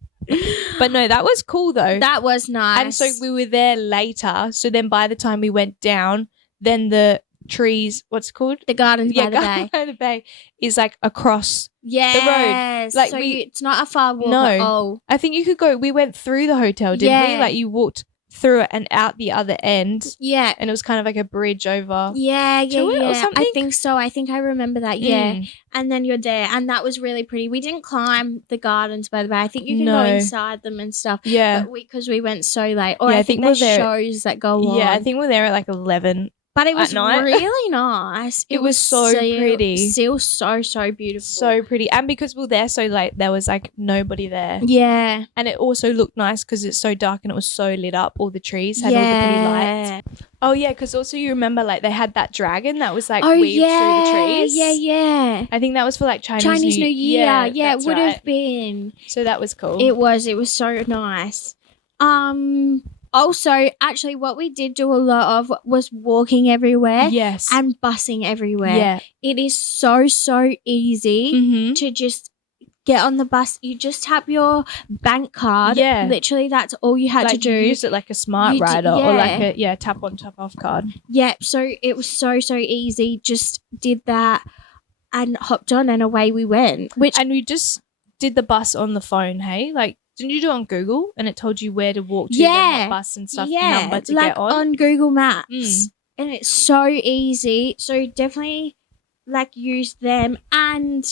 But no, that was cool though. That was nice. And so we were there later. So then by the time we went down, then the trees, what's it called? The gardens by the bay. By the bay is like across the road. Like so it's not a far walk no, at all. I think you could go. We went through the hotel, didn't we? Like you walked through it and out the other end. Yeah. And it was kind of like a bridge over. Yeah. Or something? I think so. I think I remember that. Yeah. And then you're there, and that was really pretty. We didn't climb the gardens by the bay. I think you can go inside them and stuff. Yeah. But because we went so late. Or I think there's shows that go on. Yeah, I think we're there at like 11. But it was really nice. It was so pretty. Still so beautiful. So pretty. And because we were there so late, there was like nobody there. Yeah. And it also looked nice because it's so dark and it was so lit up. All the trees had all the pretty lights. Oh, yeah, because also you remember like they had that dragon that was like weaved through the trees. Yeah. I think that was for like Chinese New Year. Yeah, it would have been. So that was cool. It was so nice. Also, actually, what we did do a lot of was walking everywhere. Yes. And bussing everywhere. Yeah. It is so easy to just get on the bus. You just tap your bank card. Yeah. Literally, that's all you had to do. You use it like a smart rider or like a tap on, tap off card. Yeah. So it was so easy. Just did that and hopped on and away we went. And we just did the bus on the phone, hey? Like, didn't you do it on Google and it told you where to walk to and what bus and stuff, number to get on Google Maps. And it's so easy. So definitely like use them. And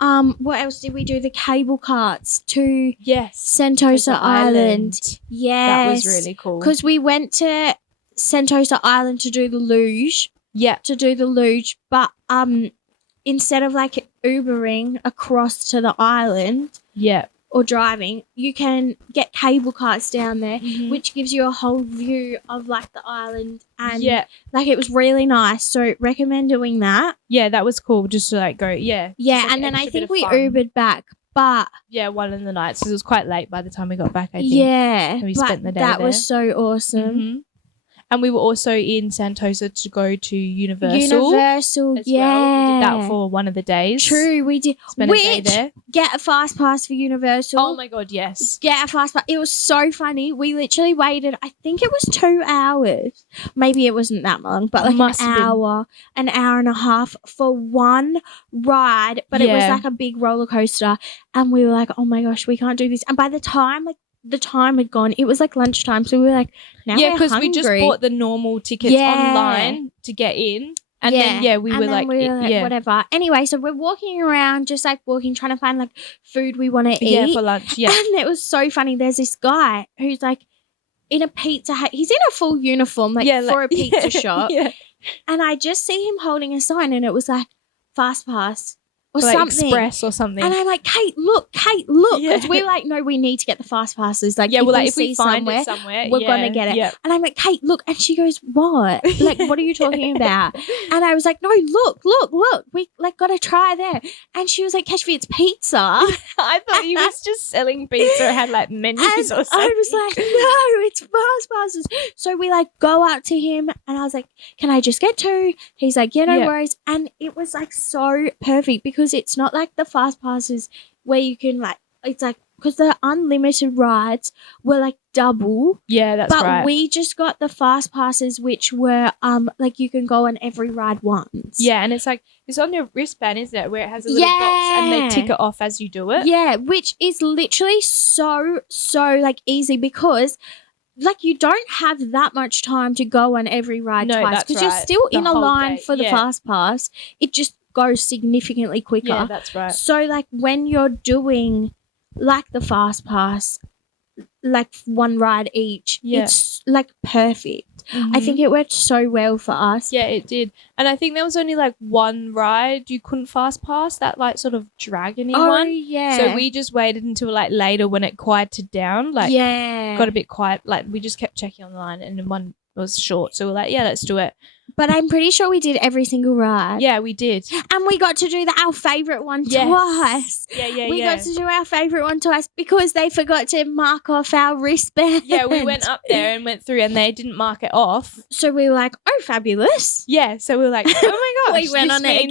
what else did we do? The cable carts to Sentosa Island. Yes. That was really cool. Because we went to Sentosa Island to do the luge. Yeah. To do the luge. But instead of like Ubering across to the island. Yeah. Or driving, you can get cable carts down there, which gives you a whole view of like the island, and like it was really nice. So recommend doing that. Yeah, that was cool. Just to like go, like and then I think we fun. Ubered back, but one in the night, so it was quite late by the time we got back. I think. Yeah, and we spent the day that there. was so awesome. And we were also in Sentosa to go to Universal. As well. We did that for one of the days. True, we did. Spent a day there. Get a fast pass for Universal. Oh my God, yes. Get a fast pass. It was so funny. We literally waited, I think it was 2 hours. Maybe it wasn't that long, but like an hour and a half for one ride. But it was like a big roller coaster. And we were like, oh my gosh, we can't do this. And by the time the time had gone, it was like lunchtime, so we were like, because we just bought the normal tickets online to get in, and then we were like, whatever. Anyway, so we're walking around, just like walking, trying to find like food we want to eat for lunch. And it was so funny. There's this guy who's like in a Pizza Hut. He's in a full uniform, for a pizza shop, and I just see him holding a sign, and it was like fast pass. Or like something. Express or something. And I'm like, Kate, look. Because we're like, no, we need to get the fast passes. Like, if we find it somewhere, we're going to get it. Yeah. And I'm like, Kate, look. And she goes, what? Like, what are you talking about? And I was like, no, look. We got to try there. And she was like, Kashfi, it's pizza. I thought he was just selling pizza. It had like menus or something. I was like, no, it's fast passes. So we like go up to him and I was like, can I just get 2? He's like, yeah, no worries. And it was like so perfect because it's not like the fast passes where you can like, it's like, because the unlimited rides were like double. Yeah, that's right. But we just got the fast passes, which were like you can go on every ride once. Yeah, and it's like, it's on your wristband, isn't it? Where it has a little box and they tick it off as you do it. Yeah, which is literally so like easy because like you don't have that much time to go on every ride twice because you're still in a line for the fast pass. It just goes significantly quicker. Yeah, that's right. So like when you're doing like the fast pass, like one ride each, it's like perfect. I think it worked so well for us. Yeah, it did. And I think there was only like one ride you couldn't fast pass, that like sort of dragony one. Yeah. So we just waited until like later when it quieted down. Like got a bit quiet. Like we just kept checking online and then one was short. So we're like, yeah, let's do it. But I'm pretty sure we did every single ride. Yeah, we did. And we got to do our favourite one twice. Yeah. We got to do our favourite one twice because they forgot to mark off our wristband. Yeah, we went up there and went through and they didn't mark it off. So we were like, oh, fabulous. Yeah, so we were like, oh my gosh. We went on it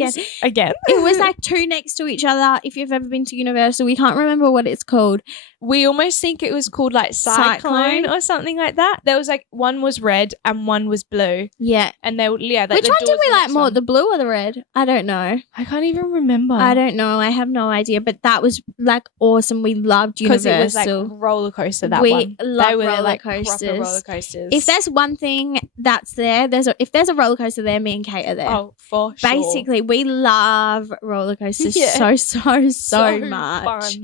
again. It was like two next to each other. If you've ever been to Universal, we can't remember what it's called. We almost think it was called like Cyclone or something like that. There was like one was red and one was blue. Yeah. And they were, like which the one did we like more, one. the blue or the red? I don't know. I can't even remember. I don't know. I have no idea. But that was like awesome. We loved Universal. Because it was like roller coaster, that we one. love they were roller like coasters. proper roller coasters. If there's one thing that's there, if there's a roller coaster there, me and Kate are there. Oh, for sure. Basically, we love roller coasters so much.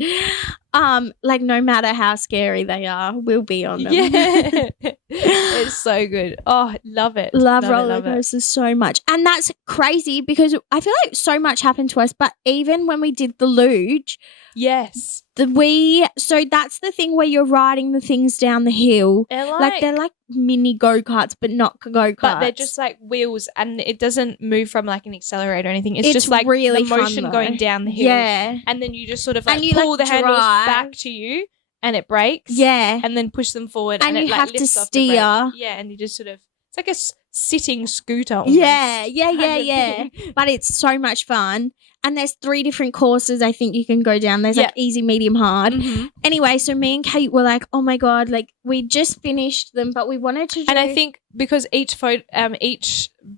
Fun. Like no matter how scary they are, we'll be on them. Yeah. It's so good. Oh, love it. Love roller coasters so much. And that's crazy because I feel like so much happened to us, but even when we did the luge, yes. So that's the thing where you're riding the things down the hill. They're like mini go-karts, but not go-karts. But they're just like wheels and it doesn't move from like an accelerator or anything. It's just like really the motion fun, going down the hill. Yeah. And then you just sort of like and you pull like the handles drive. back to you and it brakes. Yeah. And then push them forward. And it you like have to lifts off the steer. brake. Yeah. And you just sort of, it's like a sitting scooter almost. Yeah. But it's so much fun. And there's 3 different courses I think you can go down. There's like easy, medium, hard. Mm-hmm. Anyway, so me and Kate were like, oh my God, like we just finished them, but we wanted to do. And I think because each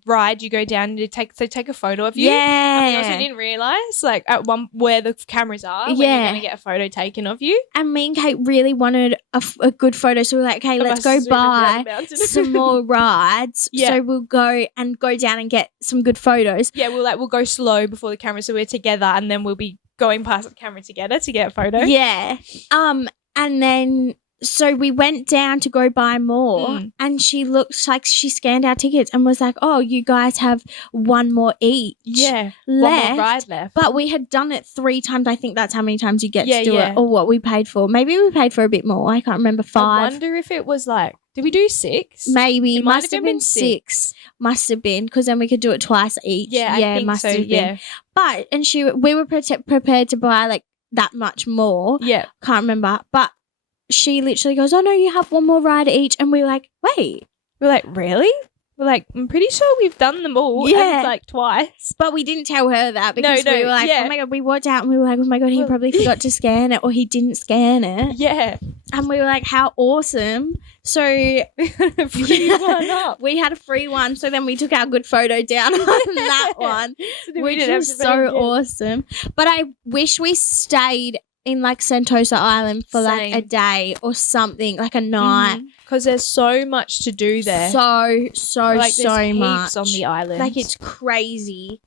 ride you go down, they take a photo of you. Yeah. And we also didn't realise like at one where the cameras are when you're going to get a photo taken of you. And me and Kate really wanted a good photo. So we were like, okay, let's go buy some more rides. Yeah. So we'll go down and get some good photos. Yeah, we'll go slow before the camera so we're together and then we'll be going past the camera together to get a photo. Yeah. And then so we went down to go buy more and she looked like she scanned our tickets and was like, oh, you guys have one more each left. One more ride left. But we had done it 3 times. I think that's how many times you get to do it or what we paid for. Maybe we paid for a bit more. I can't remember, 5. I wonder if it was like, did we do 6? Maybe. It must have been 6. Must have been because then we could do it twice each. Yeah, I think must so, have been. yeah. But, and we were prepared to buy like that much more. Yeah. Can't remember. But she literally goes, oh no, you have one more ride each. And we were like, wait. We're like, really? We're like, I'm pretty sure we've done them all. Yeah. And it's like twice. But we didn't tell her that because we were like, oh my God, we walked out and we were like, oh my God, he probably forgot to scan it or he didn't scan it. Yeah. And we were like, how awesome. So free one up. We had a free one. So then we took our good photo down on that one, so which was so awesome. But I wish we stayed in like Sentosa Island for like a day or something, like a night. Because there's so much to do there. So like, much on the island. Like it's crazy.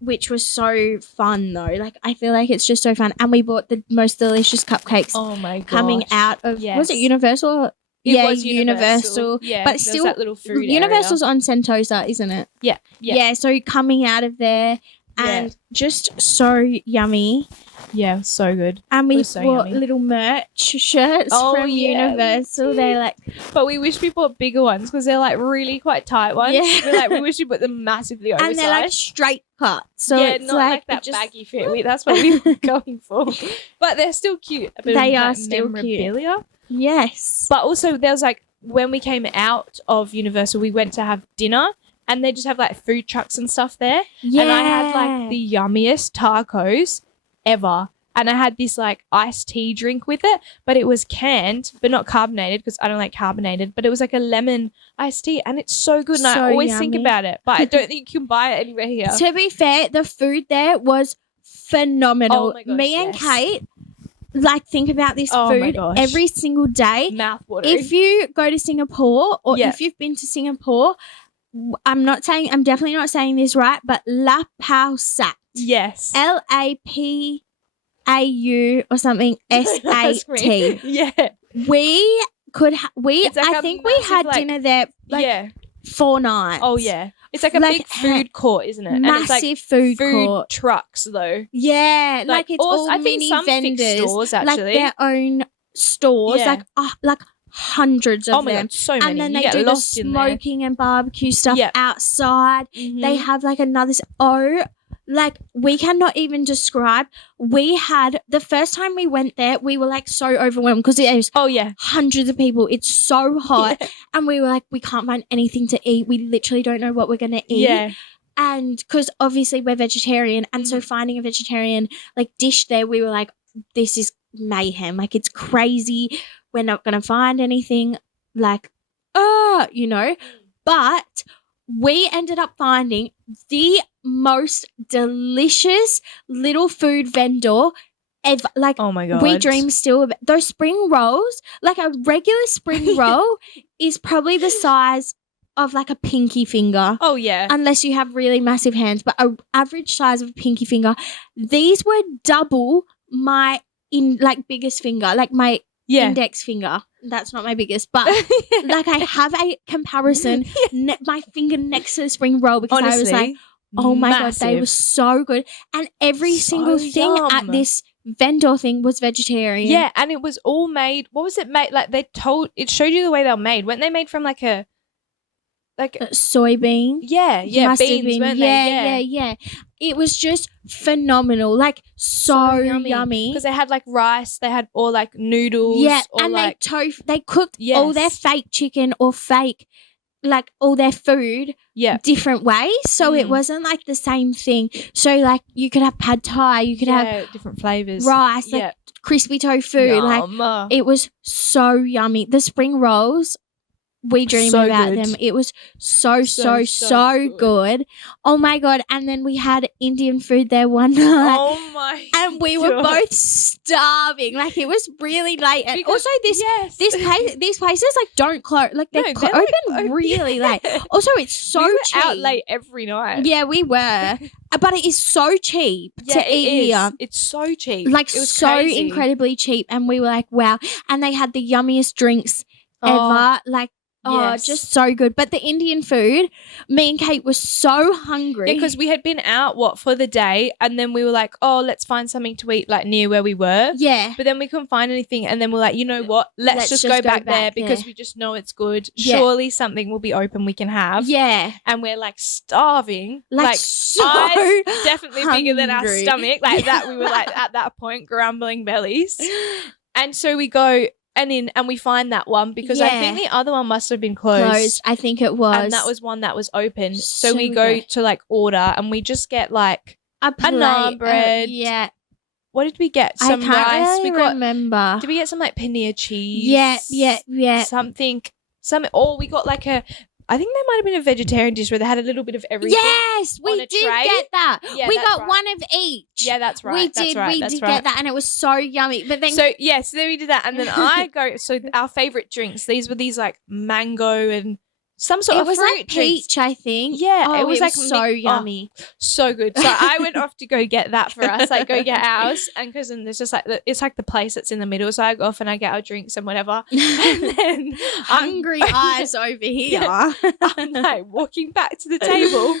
Which was so fun though. Like I feel like it's just so fun. And we bought the most delicious cupcakes. Oh my god! Coming out of was it Universal? It was Universal. Yeah, but still that little food Universal's area. on Sentosa, isn't it? Yeah. So coming out of there and just so yummy. Yeah, so good. And we bought little merch shirts from Universal. They're like, but we wish we bought bigger ones because they're like really quite tight ones. Yeah. We wish we put them massively oversized. And they're like straight cut. So it's not like that baggy fit. That's what we were going for. But they're still cute. They are still cute. Yes. But also there was like when we came out of Universal, we went to have dinner. And they just have like food trucks and stuff there. Yeah. And I had like the yummiest tacos ever. And I had this like iced tea drink with it, but it was canned, but not carbonated because I don't like carbonated. But it was like a lemon iced tea and it's so good. And I always think about it, but I don't think you can buy it anywhere here. To be fair, the food there was phenomenal. Oh my gosh, Me and Kate like think about this food every single day. Mouth-watering. If you go to Singapore or if you've been to Singapore, I'm definitely not saying this right, but La Pau Sat. Yes. LAPAU or something SAT. Yeah. We could I think we had dinner there 4 nights. Oh yeah. It's like a big food court, isn't it? Massive and it's like food court. Trucks though. Yeah, like it's all I think mini some vendors, fixed stores actually. Like their own stores, like hundreds of Oh my them. God, so many. And then you they get do the lost in there. smoking and barbecue stuff Yep. outside. They have like another like we cannot even describe. We had the first time we went there, we were like so overwhelmed because there's hundreds of people. It's so hot, and we were like, we can't find anything to eat. We literally don't know what we're gonna eat. Yeah. And because obviously we're vegetarian, and so finding a vegetarian like dish there, we were like, this is mayhem. Like it's crazy. We're not gonna find anything. Like, you know, but we ended up finding the most delicious little food vendor ever. Like, oh my God, we dream still of those spring rolls. Like a regular spring roll is probably the size of like a pinky finger. Oh yeah, unless you have really massive hands, but a average size of a pinky finger. These were double my biggest finger, like my index finger. That's not my biggest, but like I have a comparison. My finger next to the spring roll because honestly, I was like, oh my God, they were so good. And every single thing at this vendor thing was vegetarian. Yeah, and it was all made. What was it made? Like it showed you the way they were made. Weren't they made from like a soybean? Yeah, must beans, weren't they? Yeah. It was just phenomenal, like so yummy. Because they had like rice, they had all like noodles. Yeah, or and like they cooked all their fake chicken or fake, like all their food different ways. So it wasn't like the same thing. So like you could have pad thai, you could have different flavors, rice, like crispy tofu. Yum. Like it was so yummy. The spring rolls, we dream about them. It was so good. Oh my God. And then we had Indian food there one night. Oh my And we were both starving. Like it was really late. And also these places like don't close. Like they're open really late. Also it's so we were cheap. out late every night. Yeah, we were. But it is so cheap to eat here. It's so cheap. Like it was so crazy. incredibly cheap. And we were like, wow. And they had the yummiest drinks ever. Like, just so good. But the Indian food, me and Kate were so hungry. Because we had been out, for the day, and then we were like, oh, let's find something to eat, like, near where we were. Yeah. But then we couldn't find anything, and then we're like, you know what? Let's just go back there because we just know it's good. Yeah. Surely something will be open we can have. Yeah. And we're, like, starving. Like so eyes definitely hungry. Bigger than our stomach. Like, that we were, like, at that point, grumbling bellies. And so we go... And we find that one because I think the other one must have been closed. I think it was. And that was one that was open. So we go to like order and we just get like a naan bread. Yeah. What did we get? Some I can't rice. Really we got. Remember. Did we get some like paneer cheese? Yeah. Something. Or we got like I think there might have been a vegetarian dish where they had a little bit of everything. Yes, we did get that. Yeah, we got one of each. Yeah, that's right. We did get that, and it was so yummy. But then, so then we did that, and then I go. So our favorite drinks. These were these like mango and some sort of fruit like peach, drinks. I think. Yeah, it was like so yummy, so good. So I went off to go get that for us, like go get ours, and because there's just like it's like the place that's in the middle. So I go off and I get our drinks and whatever, and then hungry eyes over here. I'm like walking back to the table.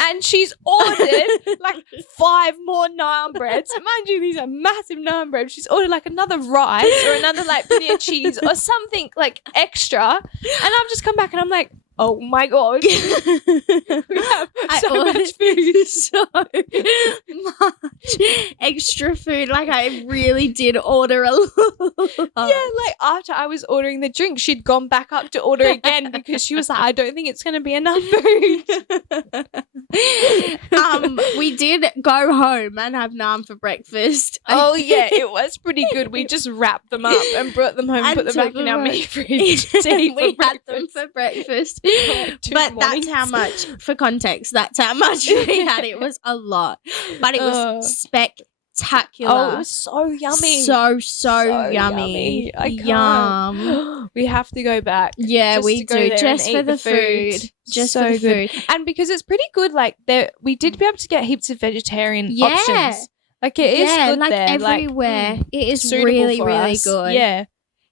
And she's ordered like 5 more naan breads. Mind you, these are massive naan breads. She's ordered like another rice or another like paneer cheese or something like extra. And I've just come back and I'm like, oh my God. We have so much food. So much extra food. Like I really did order a lot. Yeah, like after I was ordering the drink, she'd gone back up to order again because she was like, I don't think it's going to be enough food. We did go home and have naan for breakfast. Oh yeah, it was pretty good. We just wrapped them up and brought them home and put them back in our mini fridge. We had them for breakfast. But that's how much, for context, that's how much we had. It was a lot. But it was spectacular. Oh, it was so yummy. So yummy. I can't. Yum. We have to go back. Yeah, we do. Just for the food. Just for the food. And because it's pretty good, like we did be able to get heaps of vegetarian options. Like it is good like there. Everywhere. It is really, really good. Yeah.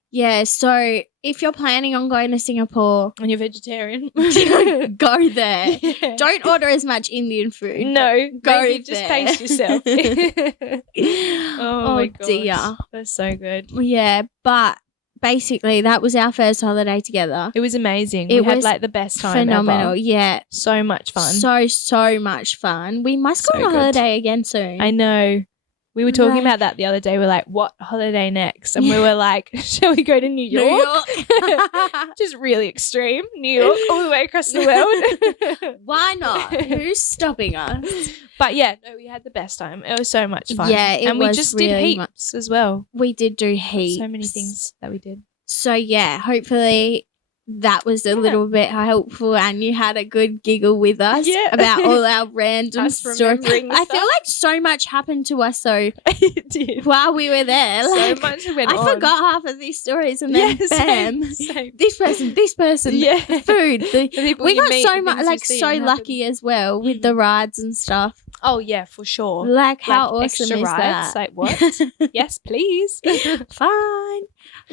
Yeah, so if you're planning on going to Singapore and you're vegetarian, go there. Yeah. Don't order as much Indian food. No, go there. Just pace yourself. Oh my gosh. dear. That's so good. Yeah, but basically that was our first holiday together. It was amazing. It we had was like the best time phenomenal. ever. Yeah. So much fun. So much fun. We must go So on a good. holiday again soon. I know. We were talking Like- about that the other day. We're like, what holiday next? And we were like, shall we go to New New York? York. Just really extreme. New York, all the way across the world. Why not? Who's stopping us? But yeah, no, we had the best time. It was so much fun. Yeah, it and we was just really did heaps as well. We did do heaps. So many things that we did. So yeah, hopefully that was a little bit helpful and you had a good giggle with us about all our random Us stories. remembering I stuff. feel like so much happened to us It did. while we were there. So Like, much went on. I forgot half of these stories and then bam. Same. This person, Yeah. food. The people We you got meet, so the much, things you like see so and lucky as well with the rides and stuff. Oh yeah, for sure. Like how Like, awesome extra is rides? that? Like what? Yes, please. Fine.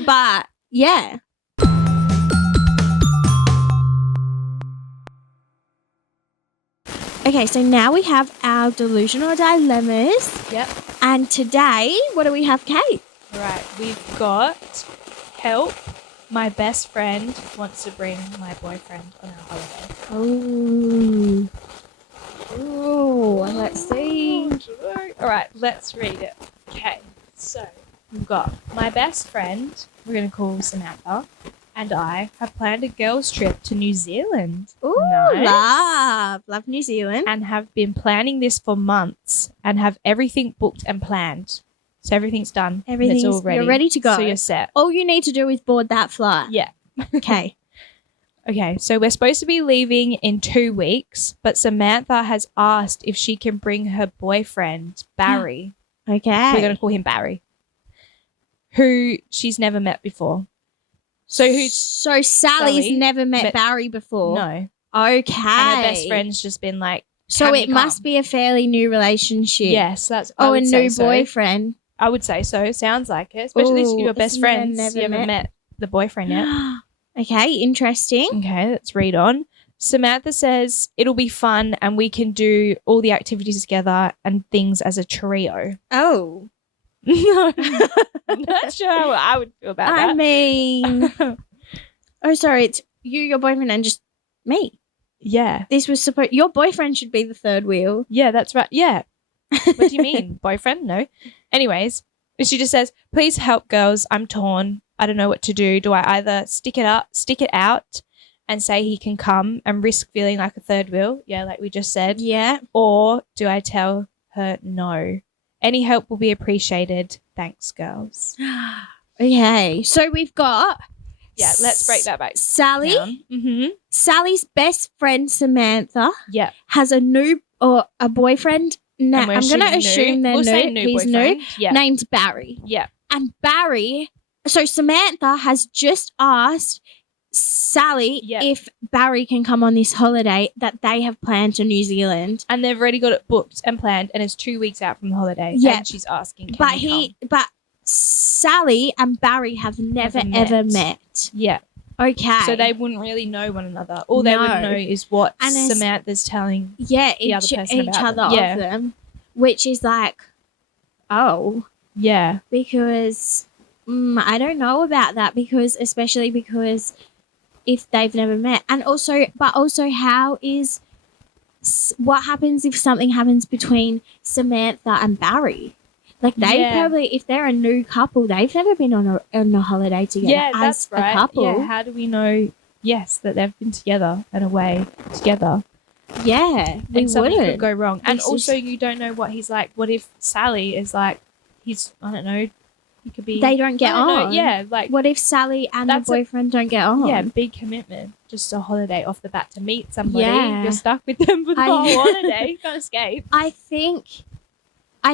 But yeah. Okay, so now we have our delusional dilemmas. Yep. And today, what do we have, Kate? Right, we've got help. My best friend wants to bring my boyfriend on our holiday. Oh, let's see. All right, let's read it. Okay, so we've got my best friend, we're going to call Samantha, and I have planned a girls' trip to New Zealand. Ooh, Nice. love New Zealand. And have been planning this for months and have everything booked and planned. So everything's done. Everything's it's all ready. You're ready to go. So you're set. All you need to do is board that flight. Yeah. Okay. Okay, so we're supposed to be leaving in 2 weeks, but Samantha has asked if she can bring her boyfriend, Barry. Okay. We're going to call him Barry, who she's never met before. So Sally's Sally never met met- Barry before. No. Okay. And her best friend's just been like, So "Can it you must come?" be a fairly new relationship. Yes, that's I Oh, a would say new so. boyfriend. I would say so. Sounds like it. Especially if Ooh, you're best so they've friends. never You haven't met the boyfriend yet. Okay, interesting. Okay, let's read on. Samantha says it'll be fun and we can do all the activities together and things as a trio. Oh. No, I'm not sure how I would feel about I that. mean, oh, sorry, it's you, your boyfriend, and just me. Yeah. This was supposed. Your boyfriend should be the third wheel. Yeah, that's right. Yeah. What do you mean? Boyfriend? No. Anyways, she just says, please help girls. I'm torn. I don't know what to do. Do I either stick it out and say he can come and risk feeling like a third wheel? Yeah, like we just said. Yeah. Or do I tell her no? Any help will be appreciated. Thanks, girls. Okay, so we've got. Yeah, let's break that back. Sally. Mm-hmm. Sally's best friend Samantha Yeah. has a new or a boyfriend. Now And we're I'm going to assuming assume they're We'll new. say new He's boyfriend. new. Yeah. Named Barry. Yeah. And Barry. So Samantha has just asked Sally Yep. if Barry can come on this holiday that they have planned to New Zealand. And they've already got it booked and planned, and it's 2 weeks out from the holiday. Yeah. And she's asking, can But he come? but Sally and Barry have never Never ever met. met. Yeah. Okay. So they wouldn't really know one another. All they would No. know is what And it's- Samantha's telling. yeah, the other each person about other them. Yeah. of them, which is like, oh, Yeah. because I don't know about that because especially because if they've never met and also how is what happens if something happens between Samantha and Barry? Like they Yeah. probably if they're a new couple, they've never been on a holiday together Yeah, as that's right. a couple. Yeah, how do we know, yes, that they've been together and away together? Yeah, we And something could wouldn't. go wrong. And This also, is- you don't know what he's like. What if Sally is like, he's, I don't know, he could be. They don't get I don't know, on. Yeah, like, What if Sally and the That's a- boyfriend don't get on? yeah, big commitment. Just a holiday off the bat to meet somebody. Yeah. You're stuck with them for the I- whole holiday. You can't escape. I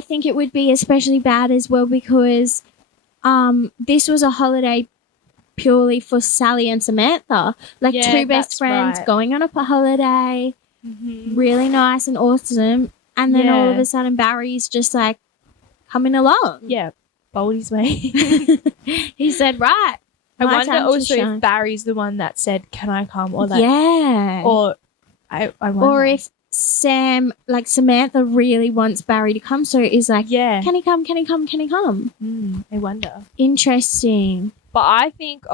think it would be especially bad as well because this was a holiday purely for Sally and Samantha. Like Yeah, two best that's friends right. going on a holiday, Mm-hmm. really nice and awesome. And then all of Yeah. a sudden Barry's just like coming along. Yeah, bold his way. He said, right. I my wonder time to also shine. if Barry's the one that said, "Can I come?" Or like, yeah. or I wonder. Or if Samantha really wants Barry to come, so is like, Yeah. can he come? Can he come? Can he come? I wonder. Interesting. But I think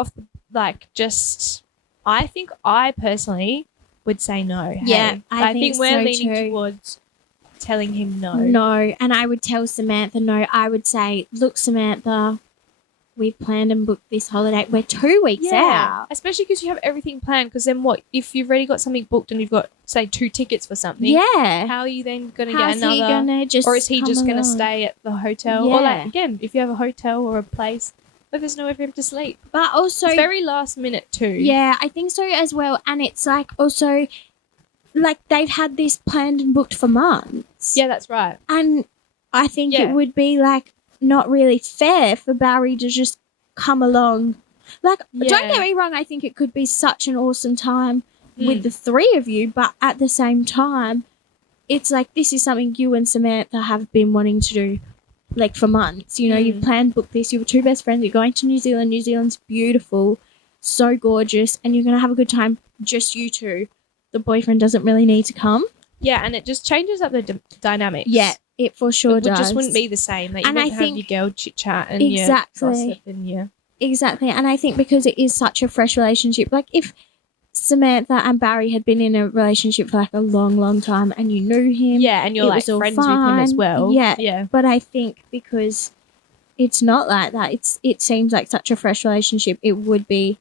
I think I personally would say no. Yeah, hey? I think we're so leaning too. towards telling him no. No, and I would tell Samantha no. I would say, look, Samantha, we've planned and booked this holiday. We're 2 weeks out. Especially because you have everything planned. Because then what? If you've already got something booked and you've got, say, 2 tickets for something. Yeah. How are you then going to get How's another? he gonna just or is he come just going to along? stay at the hotel? Yeah. Or like, again, if you have a hotel or a place, but there's nowhere for him to sleep. But also, It's very last minute too. yeah, I think so as well. And it's like also, like they've had this planned and booked for months. Yeah, that's right. And I think Yeah. it would be like not really fair for Barry to just come along. Like, don't get me wrong, I think it could be such an awesome time with the 3 of you, but at the same time, it's like this is something you and Samantha have been wanting to do like for months. You know, you've planned, booked this, you're 2 best friends, you're going to New Zealand. New Zealand's beautiful, so gorgeous, and you're going to have a good time, just you 2. The boyfriend doesn't really need to come. Yeah, and it just changes up the dynamics. Yeah, it for sure does. It just wouldn't be the same. Like, you And I wouldn't have think- your girl chit-chat and Exactly. your gossip and Exactly, and I think because it is such a fresh relationship, like if Samantha and Barry had been in a relationship for like a long, long time and you knew him. Yeah, and you're it like was all friends with him as fine. well. Yeah. Yeah. But I think because it's not like that, it seems like such a fresh relationship, it would be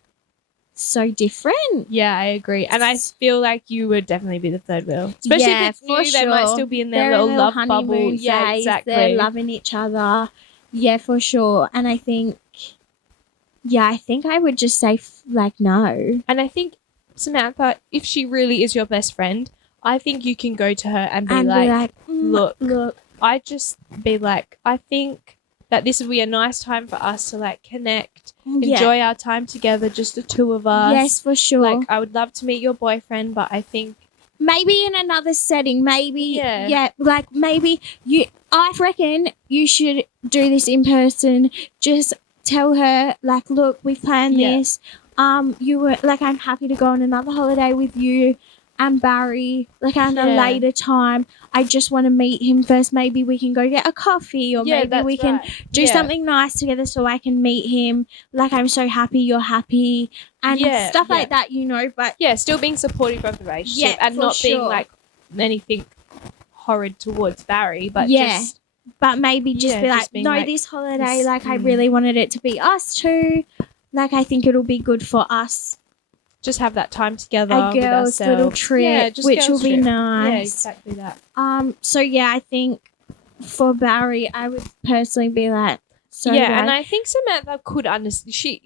so different. Yeah, I agree. And I feel like you would definitely be the third wheel. Especially Yeah, if it's new, they might still be in their They're little love honeymoon bubble. phase, Yeah, exactly. They're loving each other. Yeah, for sure. And I think, I think I would just say like no. And I think, Samantha, if she really is your best friend, I think you can go to her and be like, look, I just be like, I think that this would be a nice time for us to like connect, enjoy our time together, just the 2 of us. Yes, for sure. Like, I would love to meet your boyfriend, but I think maybe in another setting, maybe, like maybe I reckon you should do this in person. Just tell her, like, look, we've planned this. You were like, I'm happy to go on another holiday with you and Barry, like at a later time. I just want to meet him first. Maybe we can go get a coffee, or maybe we can do something nice together so I can meet him. Like, I'm so happy you're happy and stuff like that, you know. But still being supportive of the relationship and not being like anything horrid towards Barry, but but maybe just be like, just no, like, this holiday, like I really wanted it to be us 2. Like, I think it'll be good for us. Just have that time together. A girls' with little trip, which will be nice. Yeah, exactly that. So I think for Barry, I would personally be like, and I think Samantha could understand. She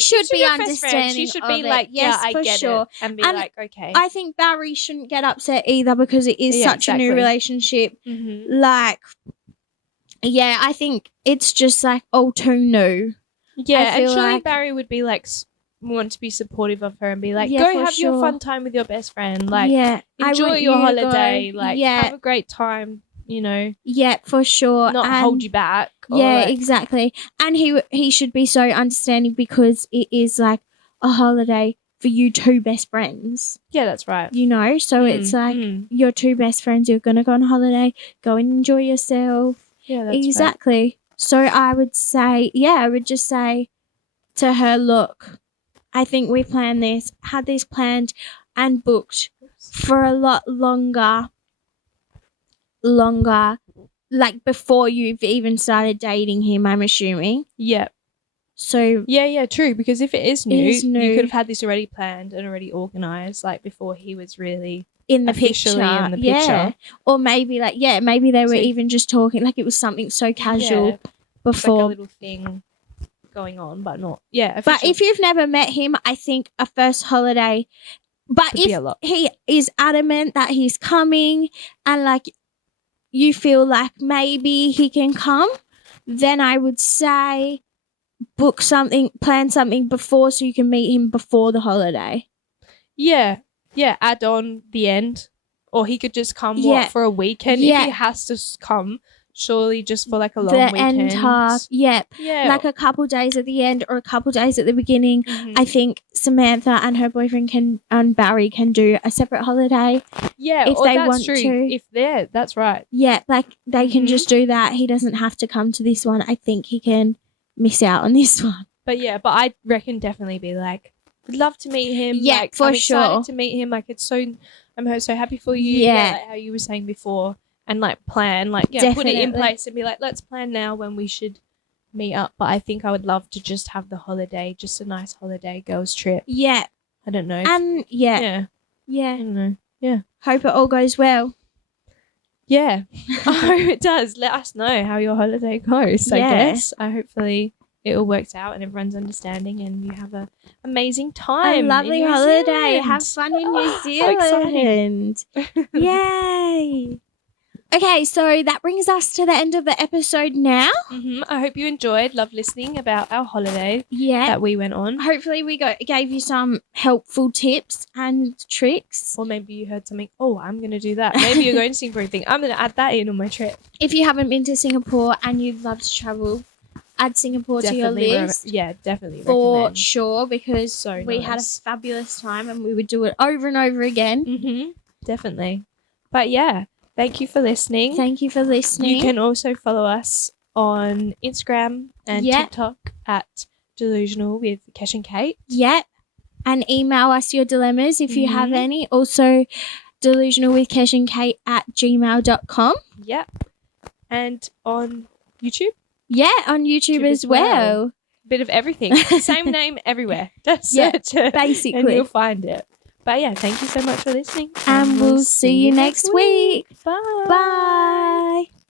should be your best friend. understanding. She should of be it. like, yes, I for get sure. it, and be And like, okay. I think Barry shouldn't get upset either because it is such a new relationship. Like, I think it's just like all too new. Yeah, and surely like Barry would be like, want to be supportive of her and be like, Yeah, go for have your sure. fun time with your best friend. Like, I enjoy want your you to go. holiday. Like, have a great time. You know, for sure. not hold you back. Exactly. And he should be so understanding because it is like a holiday for you 2 best friends. Yeah, that's right. You know, so it's like your 2 best friends. You're gonna go on holiday. Go and enjoy yourself. Yeah, that's exactly. Right. So I would say, I would just say to her, look, I think we planned this, had this planned and booked for a lot longer, like before you've even started dating him, I'm assuming. Yeah. So yeah, true. Because if it is new, you could have had this already planned and already organised, like before he was really in the officially picture. in the picture. Or maybe maybe they were even just talking, like it was something so casual before. Like a little thing going on, but not official. But if you've never met him, I think a first holiday. But could be a if lot. he is adamant that he's coming and like you feel like maybe he can come, then I would say book something, plan something before so you can meet him before the holiday. Yeah, add on the end. Or he could just come for a weekend. Yeah. If he has to come, surely just for like a long the weekend. end half. Yep. Yeah. Like a couple days at the end or a couple days at the beginning. Mhm. I think Samantha and her boyfriend and Barry can do a separate holiday. Yeah, if or they that's want true. to. If they're, that's right. Yeah, like they can Mhm. just do that. He doesn't have to come to this one. I think he can miss out on this one. But yeah, but I reckon definitely be like, would love to meet him. Yeah, like, for I'm excited sure. to meet him. Like, I'm so happy for you. Yeah. Like how you were saying before, and like plan, like put it in Definitely. place and be like, let's plan now when we should meet up. But I think I would love to just have the holiday, just a nice holiday girls trip. Yeah. I don't know. And yeah, yeah. I don't know. Yeah. Hope it all goes well. Yeah, I hope it does. Let us know how your holiday goes. Yeah. I guess. Hopefully it all works out and everyone's understanding and you have a amazing time. A lovely in New holiday. Zealand. Have fun in New Oh, so exciting. Zealand. Yay. Okay, so that brings us to the end of the episode now. I hope you enjoyed. Love listening about our holiday Yeah. that we went on. Hopefully we gave you some helpful tips and tricks. Or maybe you heard something, oh, I'm going to do that. Maybe you're going to Singapore and think, I'm going to add that in on my trip. If you haven't been to Singapore and you'd love to travel, add Singapore to your list. Definitely For recommend. sure, because So we had a nice. fabulous time and we would do it over and over again. Definitely. But yeah, thank you for listening. Thank you for listening. You can also follow us on Instagram and TikTok at Delusional with Kesh and Kate. Yeah. And email us your dilemmas if you have any. Also, delusionalwithkeshandkate@gmail.com. Yep. And on YouTube. Yeah, on YouTube as well. Bit of everything. Same name everywhere. Just search it basically. and you'll find it. But yeah, thank you so much for listening. And we'll see you next week. Bye. Bye.